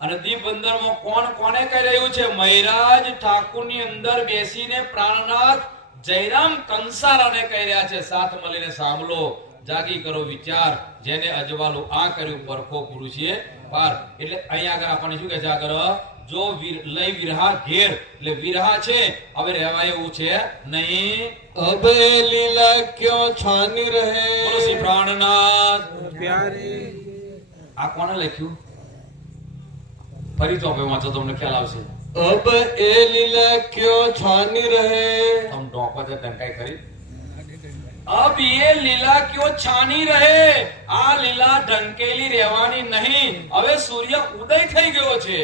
અને દીપ બંદરમાં કોણ કોને કહી રહ્યું છે? મહિરાજ ઠાકુરની અંદર બેસીને પ્રાણનાથ જયરામ કંસારાને કહી રહ્યા છે સાથ મળીને સાંભળો, જાગી કરો વિચાર. જેને અજવાળું આ કર્યું પરખો પુરુષે પાર. એટલે અહીંયા આગળ આપણને શું કહે છે? આગળ જો લઈ વિરહા ઘેર, એટલે વિરહા છે હવે રહેવાય એવું છે નહીં. अब लीला क्यों छानी रहे બોલો શ્રી પ્રાણનાથ. प्यारी આ કોને લખ્યું? ફરી ચોપે વાંચો તમને ખ્યાલ આવશે. अब ए लीला क्यों छानी रहे તમ ડોકો છે ટંકાઈ કરી. अब ये लीला क्यों छानी रहे? આ લીલા ઢંકેલી રહેવાની નહીં. હવે સૂર્ય ઉદય થઈ ગયો છે,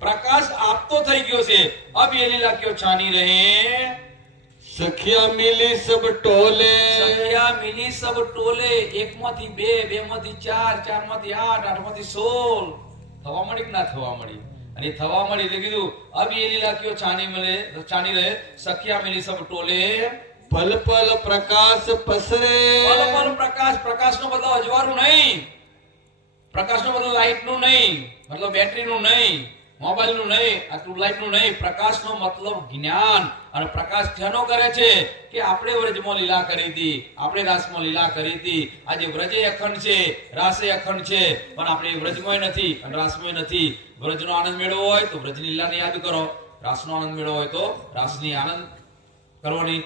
પ્રકાશ આપતો થઈ ગયો છે. अब ये लीला क्यों छानी रहे? सखिया मिली सब टोले સખિયા મિલી સબ ટોલે. એકમાંથી બે, બેમાંથી ચાર, ચારમાંથી આઠ, આઠમાંથી 16. થવા મળી કે ના થવા મળી? અને થવા મળી એટલે કીધું अब ये लीला क्यों छानी रहे? सखिया मिली सब टोले. पल पल प्रकाश पसरे પલ પલ પ્રકાશ. પ્રકાશનો મતલબ અજવાળું નહીં, પ્રકાશનો મતલબ લાઈટનું નહીં, મતલબ બેટરીનું નહીં, મોબાઈલનું નહીં, આ ટ્યુબલાઇટનું નહીં. પ્રકાશનો મતલબ જ્ઞાન. અને પ્રકાશ જેનો કરે છે કે આપણે વ્રજમાં લીલા કરી હતી, આપણે રાસમાં લીલા કરી હતી. આજે વ્રજે અખંડ છે, રાસે અખંડ છે, પણ આપણે વ્રજમાં નથી અને રાસમાં નથી. વ્રજનો આનંદ મેળવવો હોય તો વ્રજની લીલાને યાદ કરો, રાસનો આનંદ મેળવવો હોય તો રાસની આનંદ કરવાની.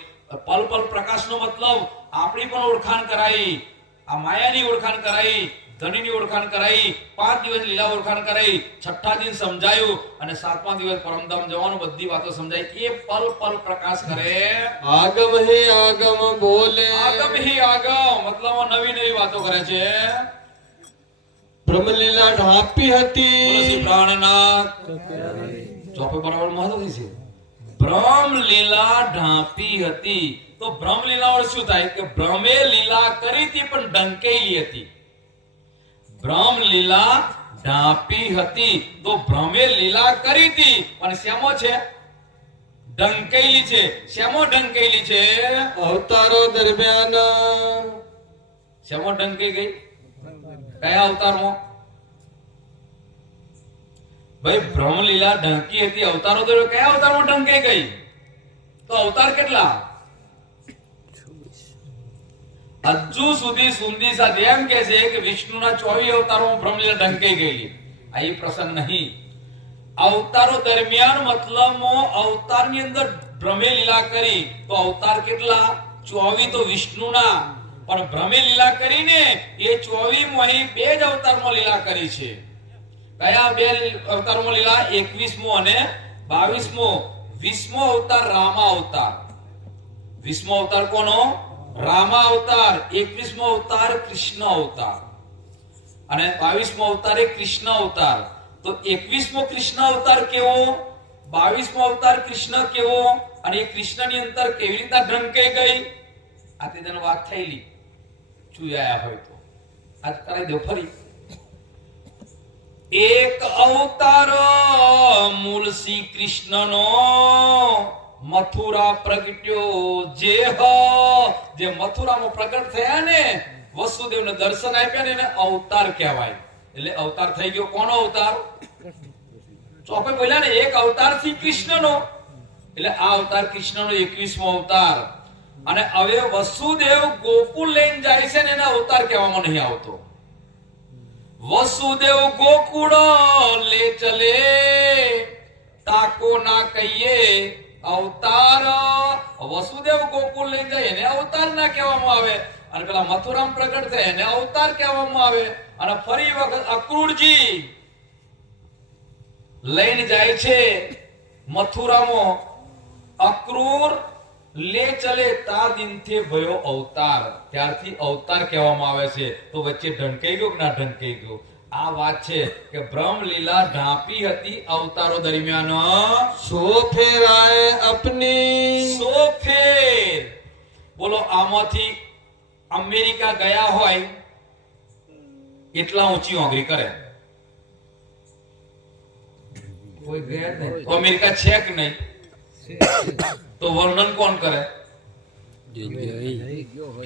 પલ પલ પ્રકાશનો મતલબ આપણી પણ ઓળખાણ કરાઈ, આ માયાની ઓળખાણ કરાઈ, ધણીની ઓળખાણ કરાઈ, 5 દિવસ લીલા ઓળખાણ કરાઈ, છઠ્ઠા દિન સમજાયું અને 7મા દિવસ પરમધામ જવાનું બધી વાતો સમજાય. એ પલ પલ પ્રકાશ કરે. आगम ही आगम बोले આગમ હી આગમ મતલબ નવી નવી વાતો કરે છે. ब्रह्मलीला ढापी બોલો हती શ્રી પ્રાણનાથ. ચોપે બરાબર મહત્વ છે. બ્રહ્મ લીલા ઢાંપી હતી. તો બ્રહ્મ લીલા વડે શું થાય કે બ્રહ્મે લીલા કરી હતી પણ ઢંકેલી હતી. બ્રહ્મ લીલા ઢાંપી હતી તો બ્રહ્મે લીલા કરી હતી પણ શેમો છે? ઢંકેલી છે. શેમો ઢંકેલી છે? अवतारो दरमियान શેમો ઢંકાઈ ગઈ? કયા અવતારમાં? ભાઈ બ્રહ્મ લીલા ઢંકી હતી, અવતારો તો કયા અવતારમાં ઢંકાઈ ગઈ? તો અવતાર કેટલા? હજુ સુધી સુંદી સાથે એમ કે છે કે વિષ્ણુના 24 અવતારોમાં બ્રહ્મલીલા ઢંકાઈ ગયેલી. આ એ પ્રસંગ નહીં. અવતારો દરમિયાન મતલબ અવતારની અંદર ભ્રમે લીલા કરી તો અવતાર કેટલા? 24 તો વિષ્ણુના, પણ ભ્રમે લીલા કરીને એ 24 માંથી 2 જ અવતારમાં લીલા કરી છે. કયા 2 અવતારમાં લીલા? 21મો અને 22મો. 20મો અવતાર રામા અવતાર. 20મો અવતાર કોનો? રામા અવતાર. 21મો અવતાર કૃષ્ણ અવતાર અને 22મો અવતાર એ કૃષ્ણ અવતાર. તો 21મો કૃષ્ણ અવતાર કેવો, 22મો અવતાર કૃષ્ણ કેવો, અને એ કૃષ્ણની અંદર કેવી રીતે ઢંકાઈ ગઈ? આ તે તેનો વાત થયેલી ચૂયા હોય તો આજ કરાઈ દો ફરી. એક અવતાર મૂળ શ્રી કૃષ્ણનો મથુરા પ્રગટ્યો. જે મથુરામાં પ્રગટ થયા ને, વસુદેવને દર્શન આપ્યા ને, એને અવતાર કહેવાય. એટલે અવતાર થઈ ગયો. કોનો અવતાર? ચોપે બોલ્યા ને એક અવતાર શ્રી કૃષ્ણનો, એટલે આ અવતાર કૃષ્ણનો 21મો અવતાર. અને હવે વસુદેવ ગોકુળ લઈને જાય છે ને, એને અવતાર કહેવામાં નહીં આવતો. વસુદેવ ગોકુળ લે ચલે, તાકો ના કહીએ અવતાર. વસુદેવ ગોકુળ લઈને જાય એને અવતાર ના કહેવામાં આવે, અને પેલા મથુરામાં પ્રગટ થાય એને અવતાર કહેવામાં આવે. અને ફરી વખત અક્રૂરજી લઈને જાય છે મથુરામાં. અક્રૂર લે ચલે તા દિનથી ભયો અવતાર, ત્યારથી અવતાર કહેવામાં આવે છે. તો વચ્ચે ઢંકાઈ ગયો કે ના ઢંકાઈ ગયો? આ વાત છે કે બ્રહ્મ લીલા ઢાંપી હતી અવતારો દરમિયાન. સો ફેરાય અપની. 100 ફેર. બોલો, આમાંથી અમેરિકા ગયા હોય એટલા ઊંચી ઓગરી કરે. કોઈ ગયા જ નહીં. અમેરિકા છે કે નહીં? તો વર્ણન કોણ કરે?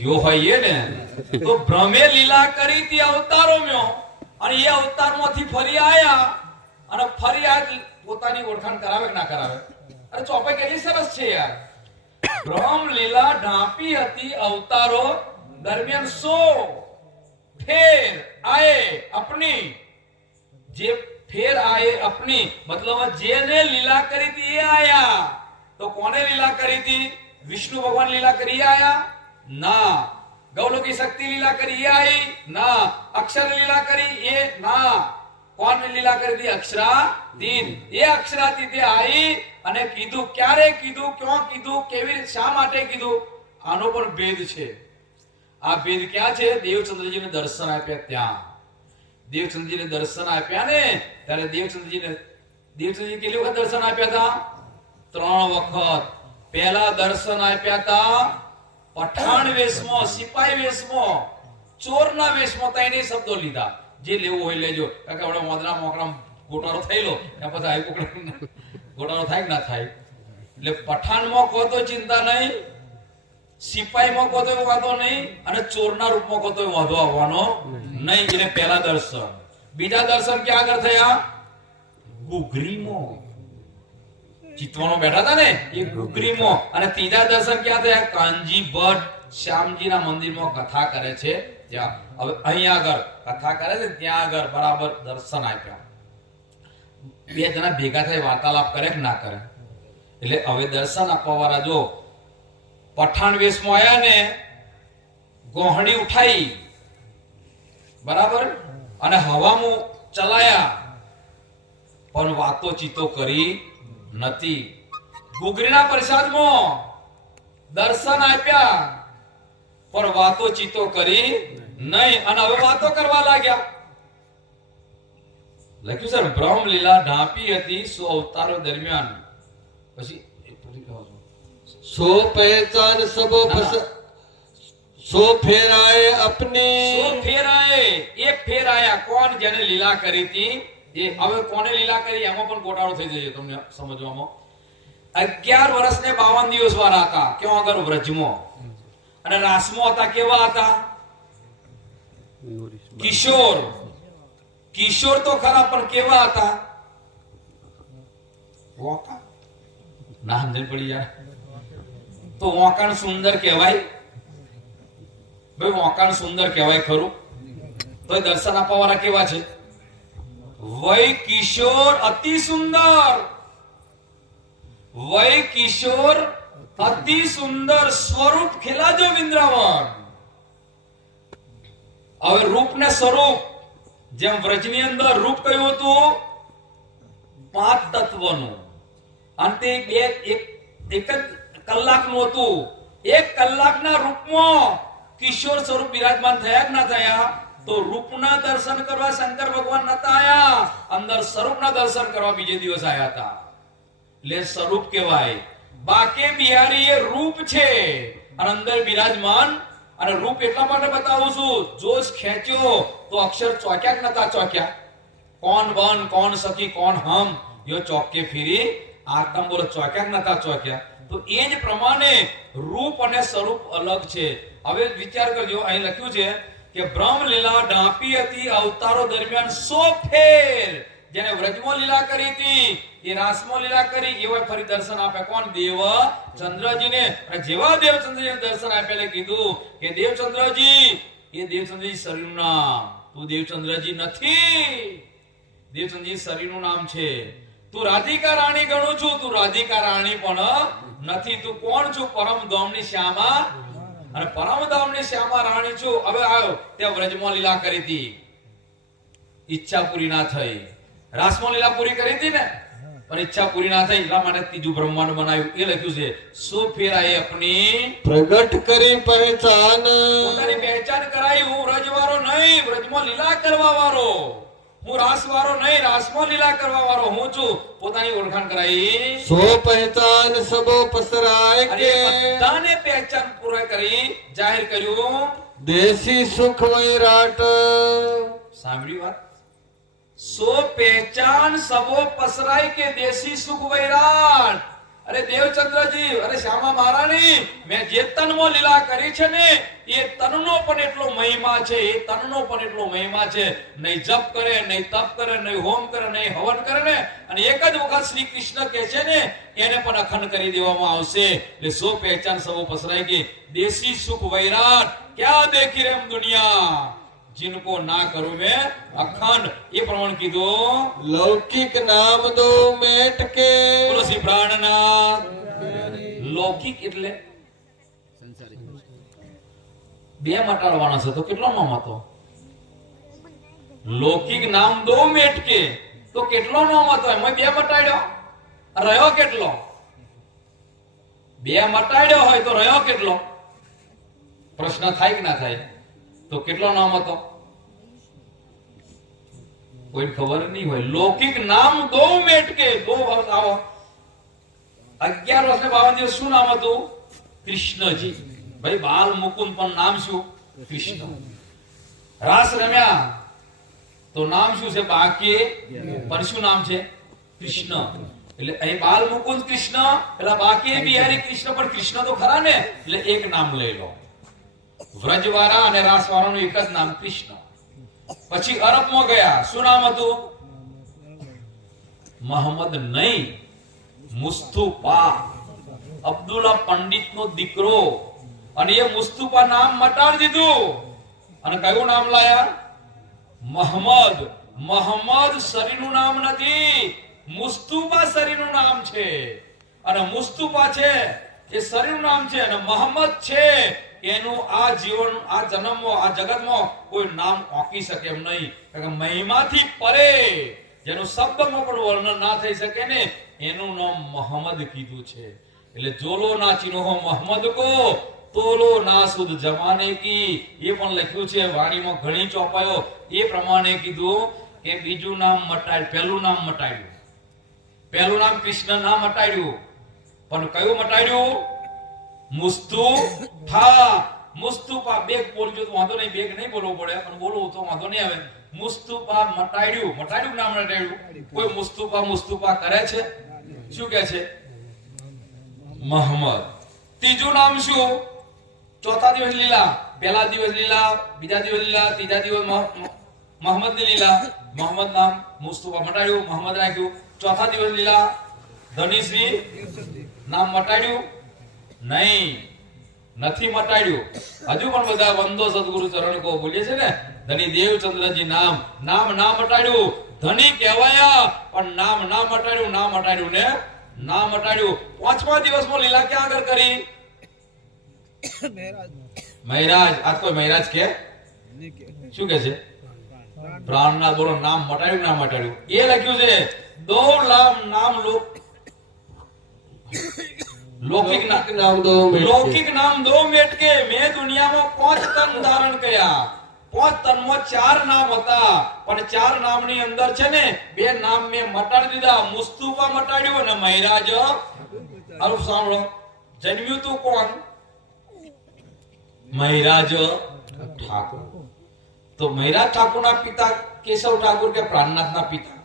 ગયો હોય ને. તો ભ્રમે લીલા કરી હતી અવતારો મ્યો, અને એ અવતારમાંથી ફરી આયા, અને ફરી આજ પોતાની ઓળખાણ કરાવે કે ના કરાવે? અરે ચોપાઈ કેટલી સરસ છે યાર. ભ્રમ લીલા ઢાંપી હતી અવતારો દરમિયાન 100 ફેર આયે અપની. જે ફેર આયે અપની મતલબ જેને લીલા કરી હતી એ આયા. તો કોને લીલા કરી હતી? વિષ્ણુ ભગવાન લીલા કરી આયા? ના. ગૌલોકી શક્તિ લીલા કરી એ આઈ? ના. અક્ષર લીલા કરી એ? ના. કોણ લીલા કરી હતી? અક્ષરાતીત. એ અક્ષરાતીતે આવી અને કીધું. ક્યારે કીધું? ક્યાં કીધું? કેવી રીતે? શા માટે કીધું? આનો પણ ભેદ છે. આ ભેદ ક્યાં છે? દેવચંદ્રજીને દર્શન આપ્યા ત્યાં. દેવચંદ્રજીને દર્શન આપ્યા ને ત્યારે દેવચંદ્રજી કેટલી વખત દર્શન આપ્યા હતા? 3 વખત. પહેલા દર્શન આપ્યા હતા પઠાણ વેશમાં, સિપાઈ વેશમાં, ચોરના વેશમાં. ત્રણે શબ્દો લીધા. જે લેવું હોય લેજો. કારણ કે આપણે મોદરા મોકરા ગોટાળો થયેલો પછી આવી ગોટાળો થાય કે ના થાય. એટલે પઠાણમાં કહો તો ચિંતા નહીં, સિપાહીમાં કહો તો વાંધો નહીં, અને ચોરના રૂપમાં કહો તો વાંધો આવવાનો નહીં. એટલે પહેલા દર્શન. બીજા દર્શન ક્યાં આગળ થયા? ગુગરીમાં. ચિતવાનો બેઠા હતા ને એ ગુગરીમાં. અને ત્રીજા દર્શન ક્યાં થયા? કાનજી ભટ્ટ શ્યામજીના મંદિરમાં કથા કરે છે ત્યાં. હવે અહીંયા આગળ કથા કરે છે ત્યાં આગળ બરાબર દર્શન આપ્યા. 2 જણા ભેગા થઈ વાર્તાલાપ કરે કે ના કરે? એટલે હવે દર્શન આપવા વાળા જો પઠાણ વેશમાં આયા ને, ગોહણી ઉઠાઈ બરાબર, અને હવામાં ચલાયા, પણ વાતો ચીતો કરી નથી. ગુગરીના પ્રસાદમાં દર્શન આપ્યા પણ વાતો ચીતો કરી નહીં, અને હવે વાતો કરવા લાગ્યા. લખ્યું સર બ્રહ્મ લીલા ઢાંપી હતી 100 અવતારો દરમિયાન. પછી सो पहचान सब सो फेराए अपनी. 100 ફેર આયે. એક ફેર આયા. કોણ? જેને લીલા કરી હતી એ. હવે કોને લીલા કરી એમાં પણ ગોટાળો થઈ જશે તમને સમજવામાં. 11 વર્ષ ને 52 દિવસ વાળા હતા. ક્યાં આગળ? વ્રજમાં. અને રાસમાં હતા. કેવા હતા? કિશોર. કિશોર તો ખરા, પણ કેવા હતા? વોકા. ના સમજણ પડી યાર. તો વોકાણ સુંદર કહેવાય ભાઈ? વોકાણ સુંદર કહેવાય ખરું? તો દર્શન આપવા વાળા કેવા છે? વય કિશોર અતિ સુંદર. વય કિશોર અતિ સુંદર સ્વરૂપ ખેલાજો વિંદ્રાવન. હવે રૂપ ને સ્વરૂપ, જેમ વ્રજની અંદર રૂપ કયું હતું 5 તત્વનું, અંતે એક જ કલાકનું હતું. 1 કલાકના રૂપમાં કિશોર સ્વરૂપ બિરાજમાન થયા કે ના થયા? તો રૂપના દર્શન કરવા શંકર ભગવાન નતા આયા, અંદર સ્વરૂપના દર્શન કરવા બીજે દિવસ આયા હતા. એટલે સ્વરૂપ કહેવાય. બાકે બિહારી એ રૂપ છે અને અંદર બિરાજમાન. અને રૂપ એટલા માટે બતાવું છું, જોશ ખેંચ્યો તો અક્ષર ચોક્યા કે નતા ચોક્યા? કોણ બન કોણ સખી કોણ હમ યો ચોકે ફીરી આતમ બોલો ચોક્યા કે નતા ચોક્યા? તો એ જ પ્રમાણે રૂપ અને સ્વરૂપ અલગ છે. હવે વિચાર કરજો, અહીં લખ્યું છે કે બ્રહ્મ લીલા ડાંપી હતી અવતારો દરમિયાન 100 ફેર. જેને વ્રજમાં લીલા કરી હતી એ રાસમાં લીલા કરી, એવા ફરી દર્શન આપે. કોણ? દેવચંદ્રજીને. અને જેવા દેવચંદ્રજીને દર્શન આપેલે કીધું કે દેવચંદ્રજી, એ દેવચંદ્રજી શરીરનું નામ, તું દેવચંદ્રજી નથી, દેવચંદ્રજી શરીરનું નામ છે. તું રાધિકા રાણી ગણું છું, તું રાધિકા રાણી પણ નથી. તું કોણ છું? પરમધામની શ્યામા. અને પરમધામની શ્યામા રાણી છું. હવે આવ્યો ત્યાં વ્રજમાં લીલા કરી હતી, ઈચ્છા પૂરી ના થઈ. રાસમાં લીલા પૂરી કરી હતી ને, પણ ઈચ્છા પૂરી ના થઈ, એટલા માટે ત્રીજું બ્રહ્માંડ બનાવ્યું. એ લખ્યું છે સો ફેરાએ અપની પ્રગટ કરી પહેચાન. પોતાની પહેચાન કરાઈ. હું વ્રજવાળો નહીં, વ્રજમાં લીલા કરવા વાળો. હું રાસવાળો નહીં, રાસમાં લીલા કરવા વાળો હું છું. પોતાની ઓળખાણ કરાઈ. સો પહેચાન સબો પસરાય અને કે બધાને પહેચાન પૂરી કરી, જાહેર કર્યું. દેશી સુખ વૈરાટ. સાંભળ્યું વાત? સો પહેચાન સબો પસરાય કે દેશી સુખ વૈરાટ. અરે દેવચંદ્રજી, અરે શ્યામા મહારાણી, મેં જે તનમાં લીલા કરી છે ને, એ તનનો પણ એટલો મહિમા છે, એ તનનો પણ એટલો મહિમા છે. નહીં જપ કરે, નહીં તપ કરે, નહીં હોમ કરે, નહીં હવન કરે ને, અને એક જ વખત શ્રી કૃષ્ણ કહે છે ને, એને પણ અખંડ કરી દેવામાં આવશે. એટલે સો પહેચાન સબો પસરાય કે દેશી સુખ વૈરાટ. ક્યાં દેખી રેમ દુનિયા जिनको ना करूं मैं अखंड. ये प्रमाण कीधुं. લૌકિક નામ દો મેટ કે બોલો શ્રી પ્રાણનાથ. લૌકિક એટલે સંસારિક બે મટાડવાના છે, તો કેટલો નામ હતો? લૌકિક નામ દો મેટ કે, તો કેટલો નામ હતો? એમાં બે મટાડ્યો, રહ્યો કેટલો? બે મટાડ્યો હોય તો રહ્યો કેટલો? પ્રશ્ન થાય કે ના થાય? તો કેટલો નામ હતો? કોઈ ખબર નહીં હોય. લૌકિક નામ દો મેટકે. દો આવો 11 વર્ષ ને 52 દિવસ શું નામ હતું? કૃષ્ણજી. ભાઈ બાલ મુકુંદ પણ નામ શું? કૃષ્ણ. રાસ રમ્યા તો નામ શું છે? બાકે. પણ શું નામ છે? કૃષ્ણ. એટલે અહીં બાલ મુકુંદ કૃષ્ણ, પેલા બાકે બિહારી કૃષ્ણ, પણ કૃષ્ણ તો ખરા ને, એટલે એક નામ લઈ લો. વ્રજવાળા અને રાસવાળાનું એક જ નામ કૃષ્ણ. પછી અરબમાં ગયા, શું નામ હતું? મોહમ્મદ નહીં, મુસ્તુફા. અબ્દુલ્લા પંડિતનો દીકરો. અને એ મુસ્તુફા નામ મટાડી દીધું અને કયું નામ લાયા? મોહમ્મદ. મોહમ્મદ શરીરનું નામ નથી, મુસ્તુફા શરીરનું નામ છે. અને મુસ્તુફા છે એ શરીરનું નામ છે, અને મોહમ્મદ છે એનું આ જીવન, આ જન્મમાં, આ જગતમાં કોઈ નામ ઓકી શકે એમ નહીં. કારણ કે મહિમાથી પરે, જેનું શબ્દમાં પણ વર્ણન ના થઈ શકે ને, એનું નામ મોહમ્મદ કીધું છે. એટલે જોલો ના ચિન્હો મોહમ્મદ કો, તોલો ના સુદ જમાને કી. એ પણ લખ્યું છે વાણીમાં, ઘણી ચોપાયો. એ પ્રમાણે કીધું કે બીજું નામ મટાડ્યું, પહેલું નામ મટાડ્યું. પહેલું નામ કૃષ્ણ નામ મટાડ્યું, પણ કયું મટાડ્યું? મુસ્તુફા. મુસ્તુફા. બેગ બોલજો તો વાંધો નહીં, બેગ નહીં બોલવો પડે, પણ બોલવું તો વાંધો નહીં આવે. મુસ્તુફા મટાડ્યું. મટાડ્યું નામ મટાડ્યું. કોઈ મુસ્તુફા મુસ્તુફા કરે છે? શું કહે છે? મોહમ્મદ. ત્રીજું નામ શું? ચોથા દિવસ લીલા, પહેલા દિવસ લીલા, બીજા દિવસ લીલા, ત્રીજા દિવસ મોહમ્મદ ની લીલા. મોહમ્મદ નામ મુસ્તુફા મટાડ્યું, મોહમ્મદ રાખ્યું. ચોથા દિવસ લીલા, ધનીશ્રી નામ મટાડ્યું? નહીં, નથી મટાડ્યું. હજુ પણ બધા વંદો સદગુરુ ચરણ કો બોલીએ છે ને, ધની દેવચંદ્રજી નામ. નામ ના મટાડ્યું, ધની કહેવાયા પણ નામ ના મટાડ્યું. ના મટાડ્યું ને નામ મટાડ્યું. 5મા દિવસમાં લીલા ક્યાં આગળ કરી? મહિરાજ. આ કોઈ મહિરાજ કે શું કે છે? પ્રાણનાથ. બોલો, નામ મટાડ્યું ના મટાડ્યું? એ લખ્યું છે દો નામ લૌકિક નામ દો મેટ લૌકિક નામ દો મેટ કે મેં દુનિયામાં 5 તન ધારણ કર્યા. 5 તનમાં 4 નામ હતા, પણ 4 નામની અંદર છે ને 2 નામ મેં મટાડી દીધા. મુસ્તુફા મટાડ્યું અને મહિરાજ. આવું સાંભળો, જન્મ્યું તું કોણ? મહિરાજ ઠાકોર. તો મહિરાજ ઠાકોરના પિતા કેશવ ઠાકોર કે પ્રાણનાથના પિતા?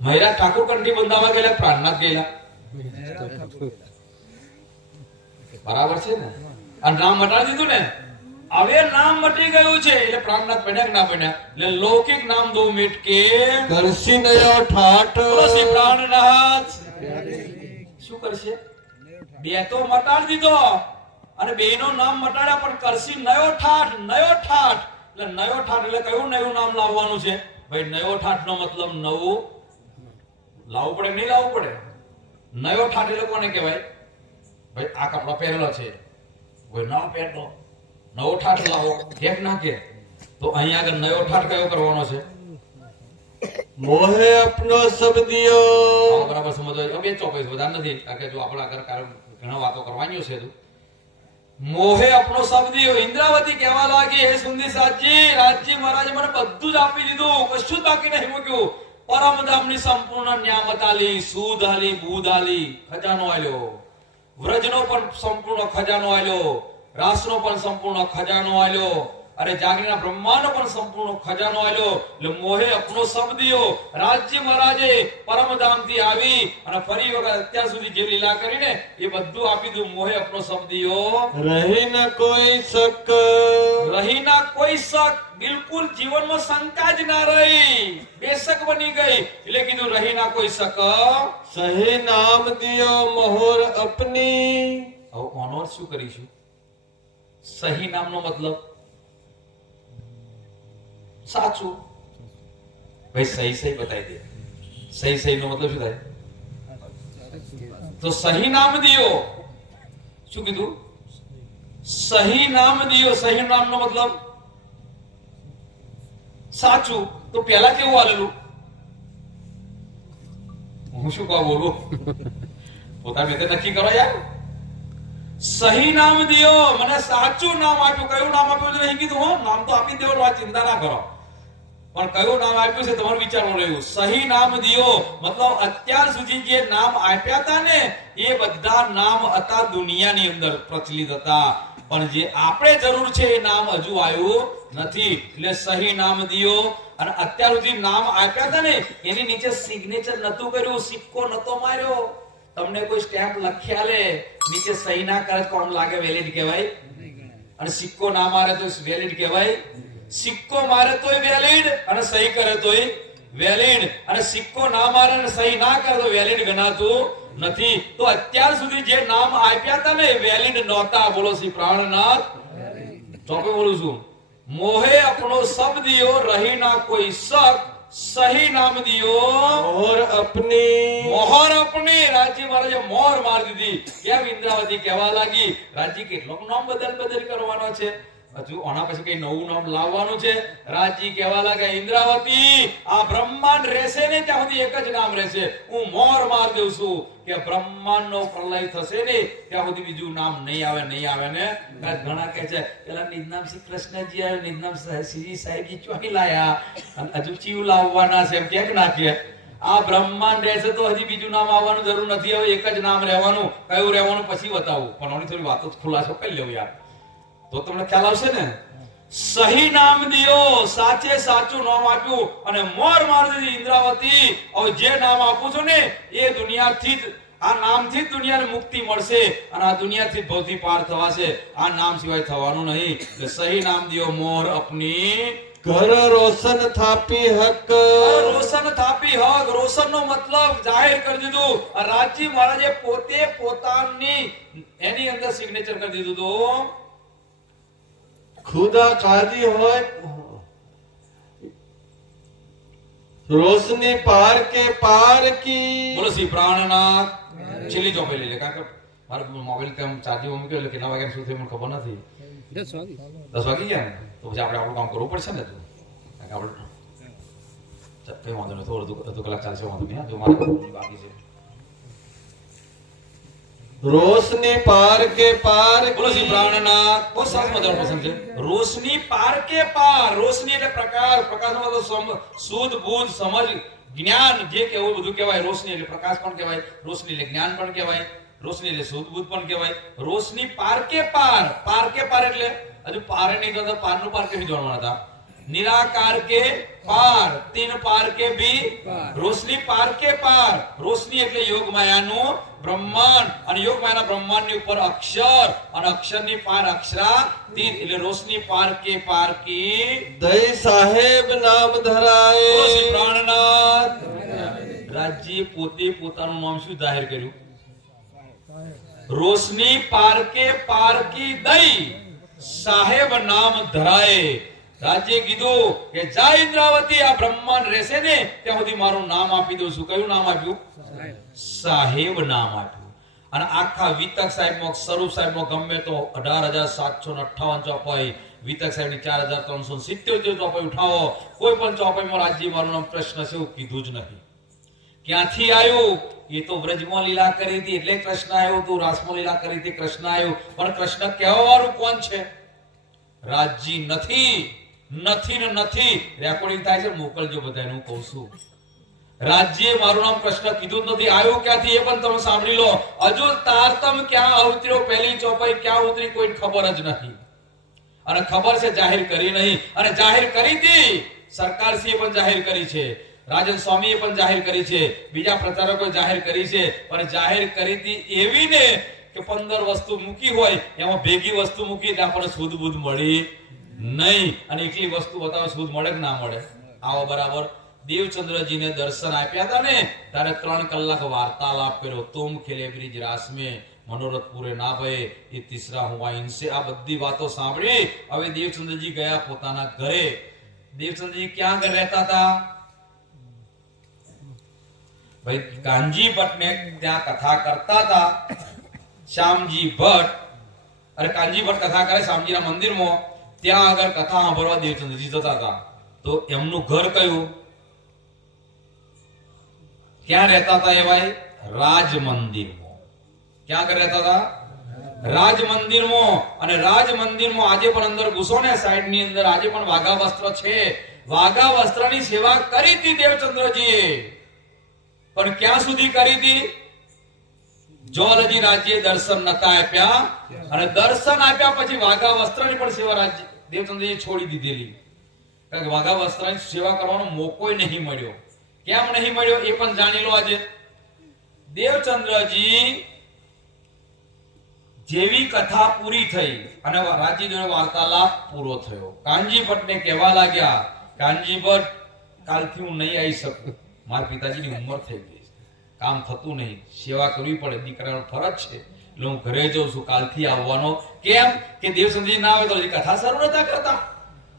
મહિરાજ ઠાકોર કંઠી બંધાવા ગયેલા, પ્રાણનાથ ગયેલા. બરાબર છે ને? આ નામ મટાડી દીધું ને, હવે નામ મટી ગયું છે એટલે પ્રાણનાથ બન્યા કે ના બન્યા? એટલે લૌકિક નામ દો મેટ કે કરસી નયો ઠાઠ બોલો શ્રી પ્રાણનાથ. શું કરશે? 2 તો મટાડી દીધો અને 2 નું નામ મટાડ્યા, પણ કરસી નયો ઠાઠ. નયો ઠાઠ એટલે નયો ઠાઠ એટલે કયું નવું નામ લાવવાનું છે? ભાઈ નયો ઠાઠ નો મતલબ નવું લાવવું પડે, નહીં લાવવું પડે? નયો ઠાઠ એટલે કોને કહેવાય? ભાઈ આ કપડા પહેરેલો છે, કોઈ ના પહેરતો, નવો ઠાઠ લાવો કેમ ના કે? તો અહીંયા આગળ નયો ઠાઠ કયો કરવાનો છે? મોહે અપનો શબ્દિયો. આવો બરાબર સમજો. બે ચોકસ બધા નથી, કારણ કે જો આપણા આગળ ઘણા વાતો કરવાની છે. મોહે અપનો શબ્દિયો. ઇન્દ્રાવતી કહેવા લાગી, હે સુંદી સાજી, રાજજી મહારાજે મને બધું જ આપી દીધું, કશું બાકી નહીં મૂક્યું. પરમધામની સંપૂર્ણ ન્યામત આલી, સુધ આલી, બુધ આલી, ખજાનો આલ્યો. વ્રજનો પણ સંપૂર્ણ ખજાનો આલ્યો, રાસનો પણ સંપૂર્ણ ખજાનો આલ્યો, અરે જાગીના બ્રહ્માંડનો પણ સંપૂર્ણ ખજાનો આલ્યો. એટલે મોહે અપનો શબ્દિયો. રાજ્ય મહારાજે પરમધામથી આવી અને ફરી વખત અત્યાર સુધી જે લીલા કરીને એ બધું આપી દીધું. મોહે અપનો શબ્દિયો. રહી ન કોઈ શક. રહી ના કોઈ શક. બિલકુલ જીવનમાં શંકા જ ના રહી, બેશક બની ગઈ. એટલે કીધું રહી ના કોઈ શક. સહી નામ દિયો મોહર અપની. હવે ઓનર શું કરીશું? સહી નામનો મતલબ સાચું. ભાઈ સહી સહી બતાવી દે. સહી સહી નો મતલબ શું થાય? તો સહી નામ દિયો. શું કીધું? સહી નામ દિયો. સહી નામનો મતલબ સાચું. તો પેલા કેવું આલેલું? હું શું કહું બોલું? પોતાની રીતે નક્કી કરો યાર. સહી નામ દિયો, મને સાચું નામ આપ્યું. કયું નામ આપ્યું છે નહીં કીધું. હો, નામ તો આપી દેવાનું, આ ચિંતા ના કરો, પણ કયું નામ આપ્યું છે તમારું વિચારવું રહ્યું. સહી નામ દિયો મતલબ અત્યાર સુધી જે નામ આપ્યા હતા ને એ બધા નામ હતા દુનિયાની અંદર પ્રચલિત હતા, પણ જે આપણે જરૂર છે એ નામ હજુ આવ્યું નથી. એટલે સહી નામ દિયો. અને અત્યાર સુધી નામ આપ્યા હતા ને એની નીચે સિગ્નેચર નતું કર્યું, સિક્કો નતો માર્યો. તમને કોઈ સ્ટેમ્પ લખ્યા લે, નીચે સહી ના કરે કોણ લાગે? વેલિડ કહેવાય. અને સિક્કો ના મારે તો વેલિડ કહેવાય. સિક્કો મારે તોય વેલિડ અને સહી કરે તોય વેલિડ. અને સિક્કો ના મારે અને સહી ના કરે તો વેલિડ ગણાતું નથી. તો અત્યાર સુધી જે નામ આપ્યા હતા ને એ વેલિડ નહોતા. બોલો શ્રી પ્રાણનાથ. ચોપે બોલું છું. મોહે અપનો શબ્દિયો, રહી ના કોઈ શક, સહી નામ દિયો મોહર અપની. મોહર અપની. રાજજી મહારાજે મોહર માર દીધી. કેમ? ઇન્દ્રાવતી કહેવા લાગી, રાજજી કેટલો નામ બદલ કરવાનો છે? હજુ આના પછી કઈ નવું નામ લાવવાનું છે? રાજજી કહેવા લાગ્યા, ઇન્દ્રાવતી આ બ્રહ્માંડ રહેશે ને ત્યાં સુધી એક જ નામ રહેશે. હું મોહર માર દઉં છું કે બ્રહ્માંડનો પ્રલય થશે ને ત્યાં સુધી બીજું નામ નહીં આવે ને. ઘણા કહે છે પેલા નિજનામ શ્રી કૃષ્ણજી આવે, નિજનામ શ્રી સાહેબજી ચોહી લાયા અને હજુ ચીવ લાવવાના છે એમ કે ના કે? આ બ્રહ્માંડ રહેશે તો હજી બીજું નામ આવવાનું જરૂર નથી. હવે એક જ નામ રહેવાનું. કયું રહેવાનું પછી બતાવું, પણ આની થોડી વાતો ખુલાસો કરી લેવું યાર, તો તમને ખ્યાલ આવશે ને. સહી નામ દિયો, સાચે સાચું નામ આપ્યું અને મોર માર દીધી ઇન્દ્રાવતી. હવે જે નામ આપું છું ને એ દુનિયાથી જ, આ નામથી જ દુનિયાને મુક્તિ મળશે અને આ દુનિયાથી જ ભવથી પાર થવાશે. આ નામ સિવાય થવાનું નહીં. એટલે સહી નામ દિયો મોર અપની. ઘર રોશન થાપી હક. રોશન થાપી હક. રોશન નો મતલબ જાહેર કરી દીધું. રાજજી મહારાજે પોતે પોતાની એની અંદર સિગ્નેચર કરી દીધું. તો ખુદા કાદી હોય रोशनी पार के पार की બોલો શ્રી પ્રાણનાથ. છેલ્લી ચોપડી લઈ લે, કારણ કે મારો મોબાઈલ તેમ ચાર્જિંગ મૂક્યો એટલે કેટલા વાગ્યા શું થયું મને ખબર નથી. 10 વાગે 10 વાગી ગયા ને, તો પછી આપણે આપણું કામ કરવું પડશે ને. કારણ કે આપણે કઈ વાંધો નહીં, થોડું અડધો કલાક ચાલશે, વાંધો નહીં. જો મારે બાકી છે. रोशनी पार के पार બોલો શ્રી પ્રાણનાથ. બહુ સરસ મજાનો પ્રસંગ છે. રોશની પાર કે પાર. રોશની એટલે પ્રકાશ, પ્રકાશનો મતલબ શુદ્ધ બુદ્ધ સમજ જ્ઞાન જે કહેવું બધું કહેવાય. રોશની એટલે પ્રકાશ પણ કહેવાય, રોશની એટલે જ્ઞાન પણ કહેવાય, રોશની એટલે શુદ્ધ બુદ્ધ પણ કહેવાય. રોશની પાર કે પાર. પાર કે પાર એટલે હજુ પાર નહીં તો પારનું પાર કેવી જોડવાના હતા. નિરાકાર કે પાર, તીન પાર કે ભી રોશની પાર કે પાર. રોશની એટલે યોગ માયાનું બ્રહ્માંડ, અને યોગ માયાના બ્રહ્માંડની ઉપર અક્ષર, અને અક્ષરની પાર અક્ષરાતીત એટલે રોશની પાર કે પાર કી. दई साहेब नाम બોલો धराए શ્રી પ્રાણનાથ. રાજ્ય પોતે પોતાનું નામ શું જાહેર કર્યું? રોશની પાર કે પાર કી દઈ સાહેબ નામ ધરાય. રાજ્ય કીધું કે જા ઇન્દ્રાવતી, આ બ્રહ્માંડ રહેશે ને ત્યાં સુધી મારું નામ આપી દઉં છું. કયું નામ આપ્યું? સાહેબ નામ આપ્યું. અને આખા વિતક સાહેબમાં, સ્વરૂપ સાહેબમાં ગમે તો 18,758 ચોપાઈ, વિતક સાહેબની 4,377 ચોપાઈ ઉઠાવો, કોઈ પણ ચોપાઈમાં રાજ્ય મારું નામ પ્રશ્ન છે એવું કીધું જ નહીં. ક્યાંથી આવ્યું? એ તો વ્રજમાં લીલા કરી હતી એટલે કૃષ્ણ આવ્યો, તો રાસમાં લીલા કરી હતી કૃષ્ણ આવ્યો. પણ કૃષ્ણ કહેવા વાળું કોણ છે? રાજ્ય નથી, નથી ને નથી. રેકોર્ડિંગ થાય છે, મોકલજો બધાને, હું કહું છું. રાજ્ય મારું નામ કૃષ્ણ કીધું જ નથી. આવ્યો ક્યાંથી એ પણ તમે સાંભળી લો. હજુ તારતમ ક્યાં અવતર્યો, પહેલી ચોપાઈ ક્યાં ઉતરી, કોઈ ખબર જ નથી. અને ખબર છે જાહેર કરી નહીં. અને જાહેર કરી હતી સરકારશ્રીએ પણ જાહેર કરી છે, રાજન સ્વામીએ પણ જાહેર કરી છે, બીજા પ્રચારકોએ જાહેર કરી છે. પણ જાહેર કરી હતી એવી ને કે 15 વસ્તુ મૂકી હોય એમાં ભેગી વસ્તુ મૂકી એટલે આપણને શુદ્ધ બુદ્ધ મળી નહીં. અને એકલી વસ્તુ બતાવે શુદ્ધ મળે કે ના મળે? આવો બરાબર દેવચંદ્રજીને દર્શન આપ્યા હતા ને ત્યારે 3 કલાક વાર્તાલાપ કર્યો. તુમ ખેલે બ્રિજ રાસ में मनोरथ पूरे ना भये ये तीसरा हुआ इनसे. આ બધી વાતો સાંભળી હવે દેવચંદ્રજી ગયા પોતાના ઘરે. દેવચંદ્રજી ક્યાં ઘરે રહેતા હતા? ભાઈ કાનજી ભટ્ટ ને ત્યાં કથા કરતા હતા. શ્યામજી ભટ્ટ, અરે કાનજી ભટ્ટ કથા કરે શ્યામજીના મંદિરમાં, ત્યાં આગળ કથા સાંભળવા દેવચંદ્રજી જતા હતા. તો એમનું ઘર કયું? ક્યાં રહેતા હતા એ ભાઈ? રાજ મંદિરમાં. ક્યાં આગળ રહેતા હતા? રાજ મંદિરમાં. અને રાજ મંદિરમાં આજે પણ અંદર ઘૂસો ને સાઈડ ની અંદર આજે પણ વાઘા વસ્ત્ર છે. વાઘા વસ્ત્રની સેવા કરી હતી દેવચંદ્રજીએ. પણ ક્યાં સુધી કરી હતી? જોલજી રાજ્ય દર્શન નતા આપ્યા, અને દર્શન આપ્યા પછી વાઘા વસ્ત્રની પણ સેવા રાજ્ય દેવચંદ્રજીએ છોડી દીધેલી. કારણ કે વાઘા વસ્ત્રની સેવા કરવાનો મોકો નહીં મળ્યો. કેમ નહીં મળ્યો એ પણ જાણી લો. આજે દેવચંદ્રજી જેવી કથા પૂરી થઈ અને રાજ્ય જોડે વાર્તાલાપ પૂરો થયો, કાનજી ભટ્ટને કહેવા લાગ્યા, કાનજી ભટ્ટ કાલથી હું નહીં આવી શકું, મારા પિતાજીની ઉંમર થઈ ગઈ, કામ થતું નહીં, સેવા કરવી પડે, દીકરાનો ફરજ છે, એટલે હું ઘરે જઉં છું, કાલથી આવવાનો. કેમ કે દેવચંદ્રજી ના આવે તો કથા શરૂ નતા કરતા,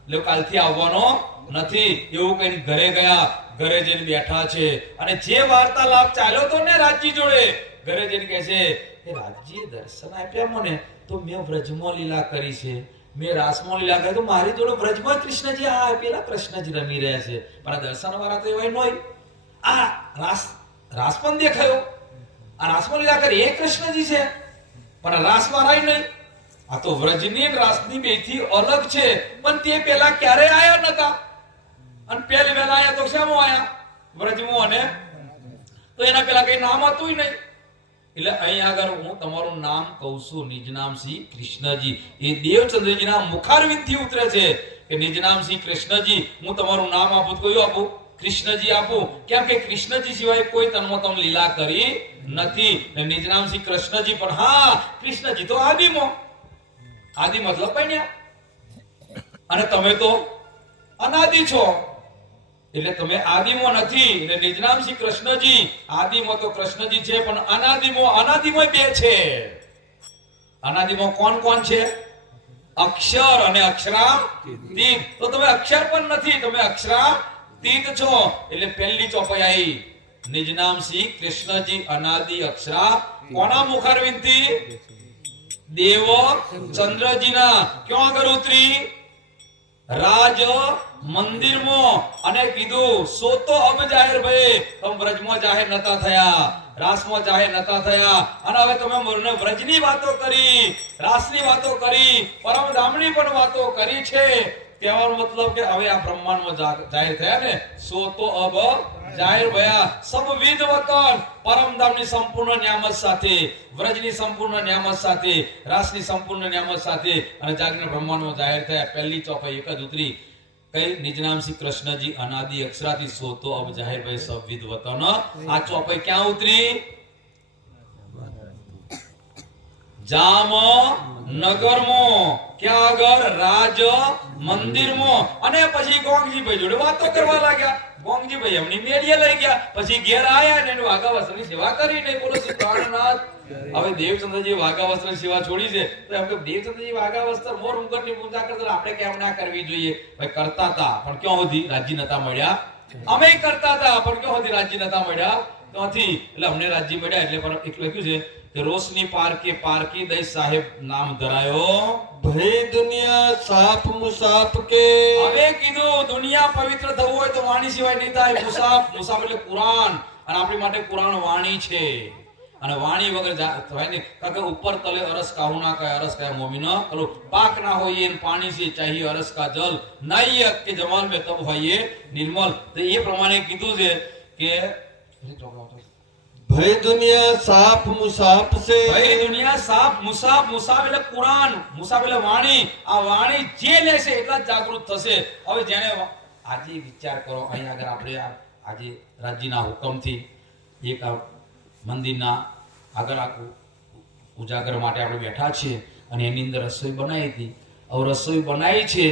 એટલે કાલથી આવવાનો નથી એવું કઈ ઘરે ગયા. ઘરે જઈને બેઠા છે અને જે વાર્તાલાપ ચાલ્યો તો ને રાજ્ય જોડે, ઘરે જઈને કહે છે કે રાજ્યએ દર્શન આપ્યા મને તો મેં વ્રજમાં લીલા કરી છે, મેં રાસમાં લીલા કરી, તો મારી જોડે વ્રજમાં કૃષ્ણજી આ પેલા કૃષ્ણજી રમી રહ્યા છે, પણ આ દર્શન વાળા તો એવા નોય. આ રાસ પણ દેખાયો, આ રાસમાં લીલા કરી એ કૃષ્ણજી છે, પણ રાસ વાળા નહીં. આ તો વ્રજની રાસની બેથી અલગ છે. પણ તે પેલા ક્યારે આયા નતા, અને પહેલી વહેલા આયા તો શામાં આયા? વ્રજમાં. અને તો એના પેલા કઈ નામ હતું નહીં. એટલે અહીં આગળ હું તમારું નામ કહું છું, નિજ નામ શ્રી કૃષ્ણજી. એ દેવચંદ્રજીના મુખારવિંદ થી ઉતરે છે કે નિજ નામ શ્રી કૃષ્ણજી. હું તમારું નામ આપું તો કયું આપું? કૃષ્ણજી આપું. કેમ કે કૃષ્ણજી સિવાય કોઈ તન્મતમ લીલા કરી નથી. નિજ નામ શ્રી કૃષ્ણજી. પણ હા, કૃષ્ણજી તો આદિમાં, આદિ મતલબ બન્યા, અને તમે તો અનાદિ છો, એટલે તમે આદિમાં નથી. એટલે નિજ નામ શ્રી કૃષ્ણજી. આદિમાં તો કૃષ્ણજી છે, પણ અનાદિમાં બે છે. અનાદિમાં કોણ કોણ છે? અક્ષર અને અક્ષરાતીત. તો તમે અક્ષર પણ નથી, તમે અક્ષરાતીત તીત છો એટલે પહેલી ચોપાઈ આવી નિજ નામ શ્રી કૃષ્ણજી અનાદિ અક્ષરા કોના મુખારવિંદથી દેવ ચંદ્રજીના ક્યાં આગળ ઉતરી રાજ મંદિરમાં અને કીધું સો તો અબ જાહેર ભાઈ તમે વ્રજમાં જાહેર નતા થયા રાસમાં જાહેર નતા થયા અને હવે તમે મને વ્રજની વાતો કરી રાસની વાતો કરી પરમધામની પણ વાતો કરી છે તેનો મતલબ કે હવે આ બ્રહ્માંડમાં જાહેર થયા ને સો તો અબ જાહેર ભયા સબ વિધ વતન પરમધામની સંપૂર્ણ નિયામત સાથે વ્રજની સંપૂર્ણ નિયામત સાથે રાસની સંપૂર્ણ નિયામત સાથે અને જાગીને બ્રહ્માંડમાં જાહેર થયા પહેલી ચોપાઈ એક જ ઉતરી કઈ નિજ નામ શ્રી કૃષ્ણજી અનાદિ અક્ષરાથી સો તો અબ જાહેર ભય સબ વિધ વતન આ ચોપાઈ ક્યાં ઉતરી જામ નગરમાં ક્યાં આગળ રાજ મંદિરમાં અને પછી ગોંગજીભાઈ જોડે વાતો કરવા લાગ્યા ગોંગજીભાઈ એમની મેળીએ લઈ ગયા પછી ઘેર આયા ને વાઘા વસ્ત્રની સેવા કરીને બોલો શ્રી પ્રાણનાથ હવે દેવચંદ્રજી વાઘા વસ્ત્રની સેવા છોડી છે તો એમ કે દેવચંદ્રજી વાઘા વસ્ત્ર મોર ઉંગરની પૂજા કરતા આપણે કેમ ના કરવી જોઈએ ભાઈ કરતા હતા પણ ક્યાં સુધી રાજ્ય નતા મળ્યા અમે કરતા હતા પણ ક્યાં સુધી રાજ્ય નતા મળ્યા ત્યાંથી એટલે અમને રાજ્ય મળ્યા એટલે પણ એક લખ્યું છે કે રોશની પારકી દઈ સાહેબ નામ ધરાયો ભઈ દુનિયા સાપ મુસાફ કે હવે કીધું દુનિયા પવિત્ર થવું હોય તો વાણી સિવાય નહીં થાય મુસાફ એટલે કુરાન અને આપણી માટે કુરાન વાણી છે અને વાણી વગર થાય ને કારણ કે ઉપર તલે અરસ કાહુ ના કહે અરસ કહે મોમિનો પેલું પાક ના હોય એ પાણી से चाहिए अरस का जल नहीं के जमाल में तब होइए निर्मल तो ये प्रमाणे કીધું છે કે ભઈ દુનિયા સાપ મુસાફ સે ભઈ દુનિયા સાપ મુસાફ એટલે કુરાન મુસાફ એટલે વાણી આ વાણી જે લેશે એટલા જ જાગૃત થશે હવે જેને આજે વિચાર કરો અહીં આગળ આપણે આજે રાજ્યના હુકમથી એક મંદિરના આગળ આખું ઉજાગર માટે આપણે બેઠા છીએ અને એની અંદર રસોઈ બનાવી હતી હવે રસોઈ બનાવી છે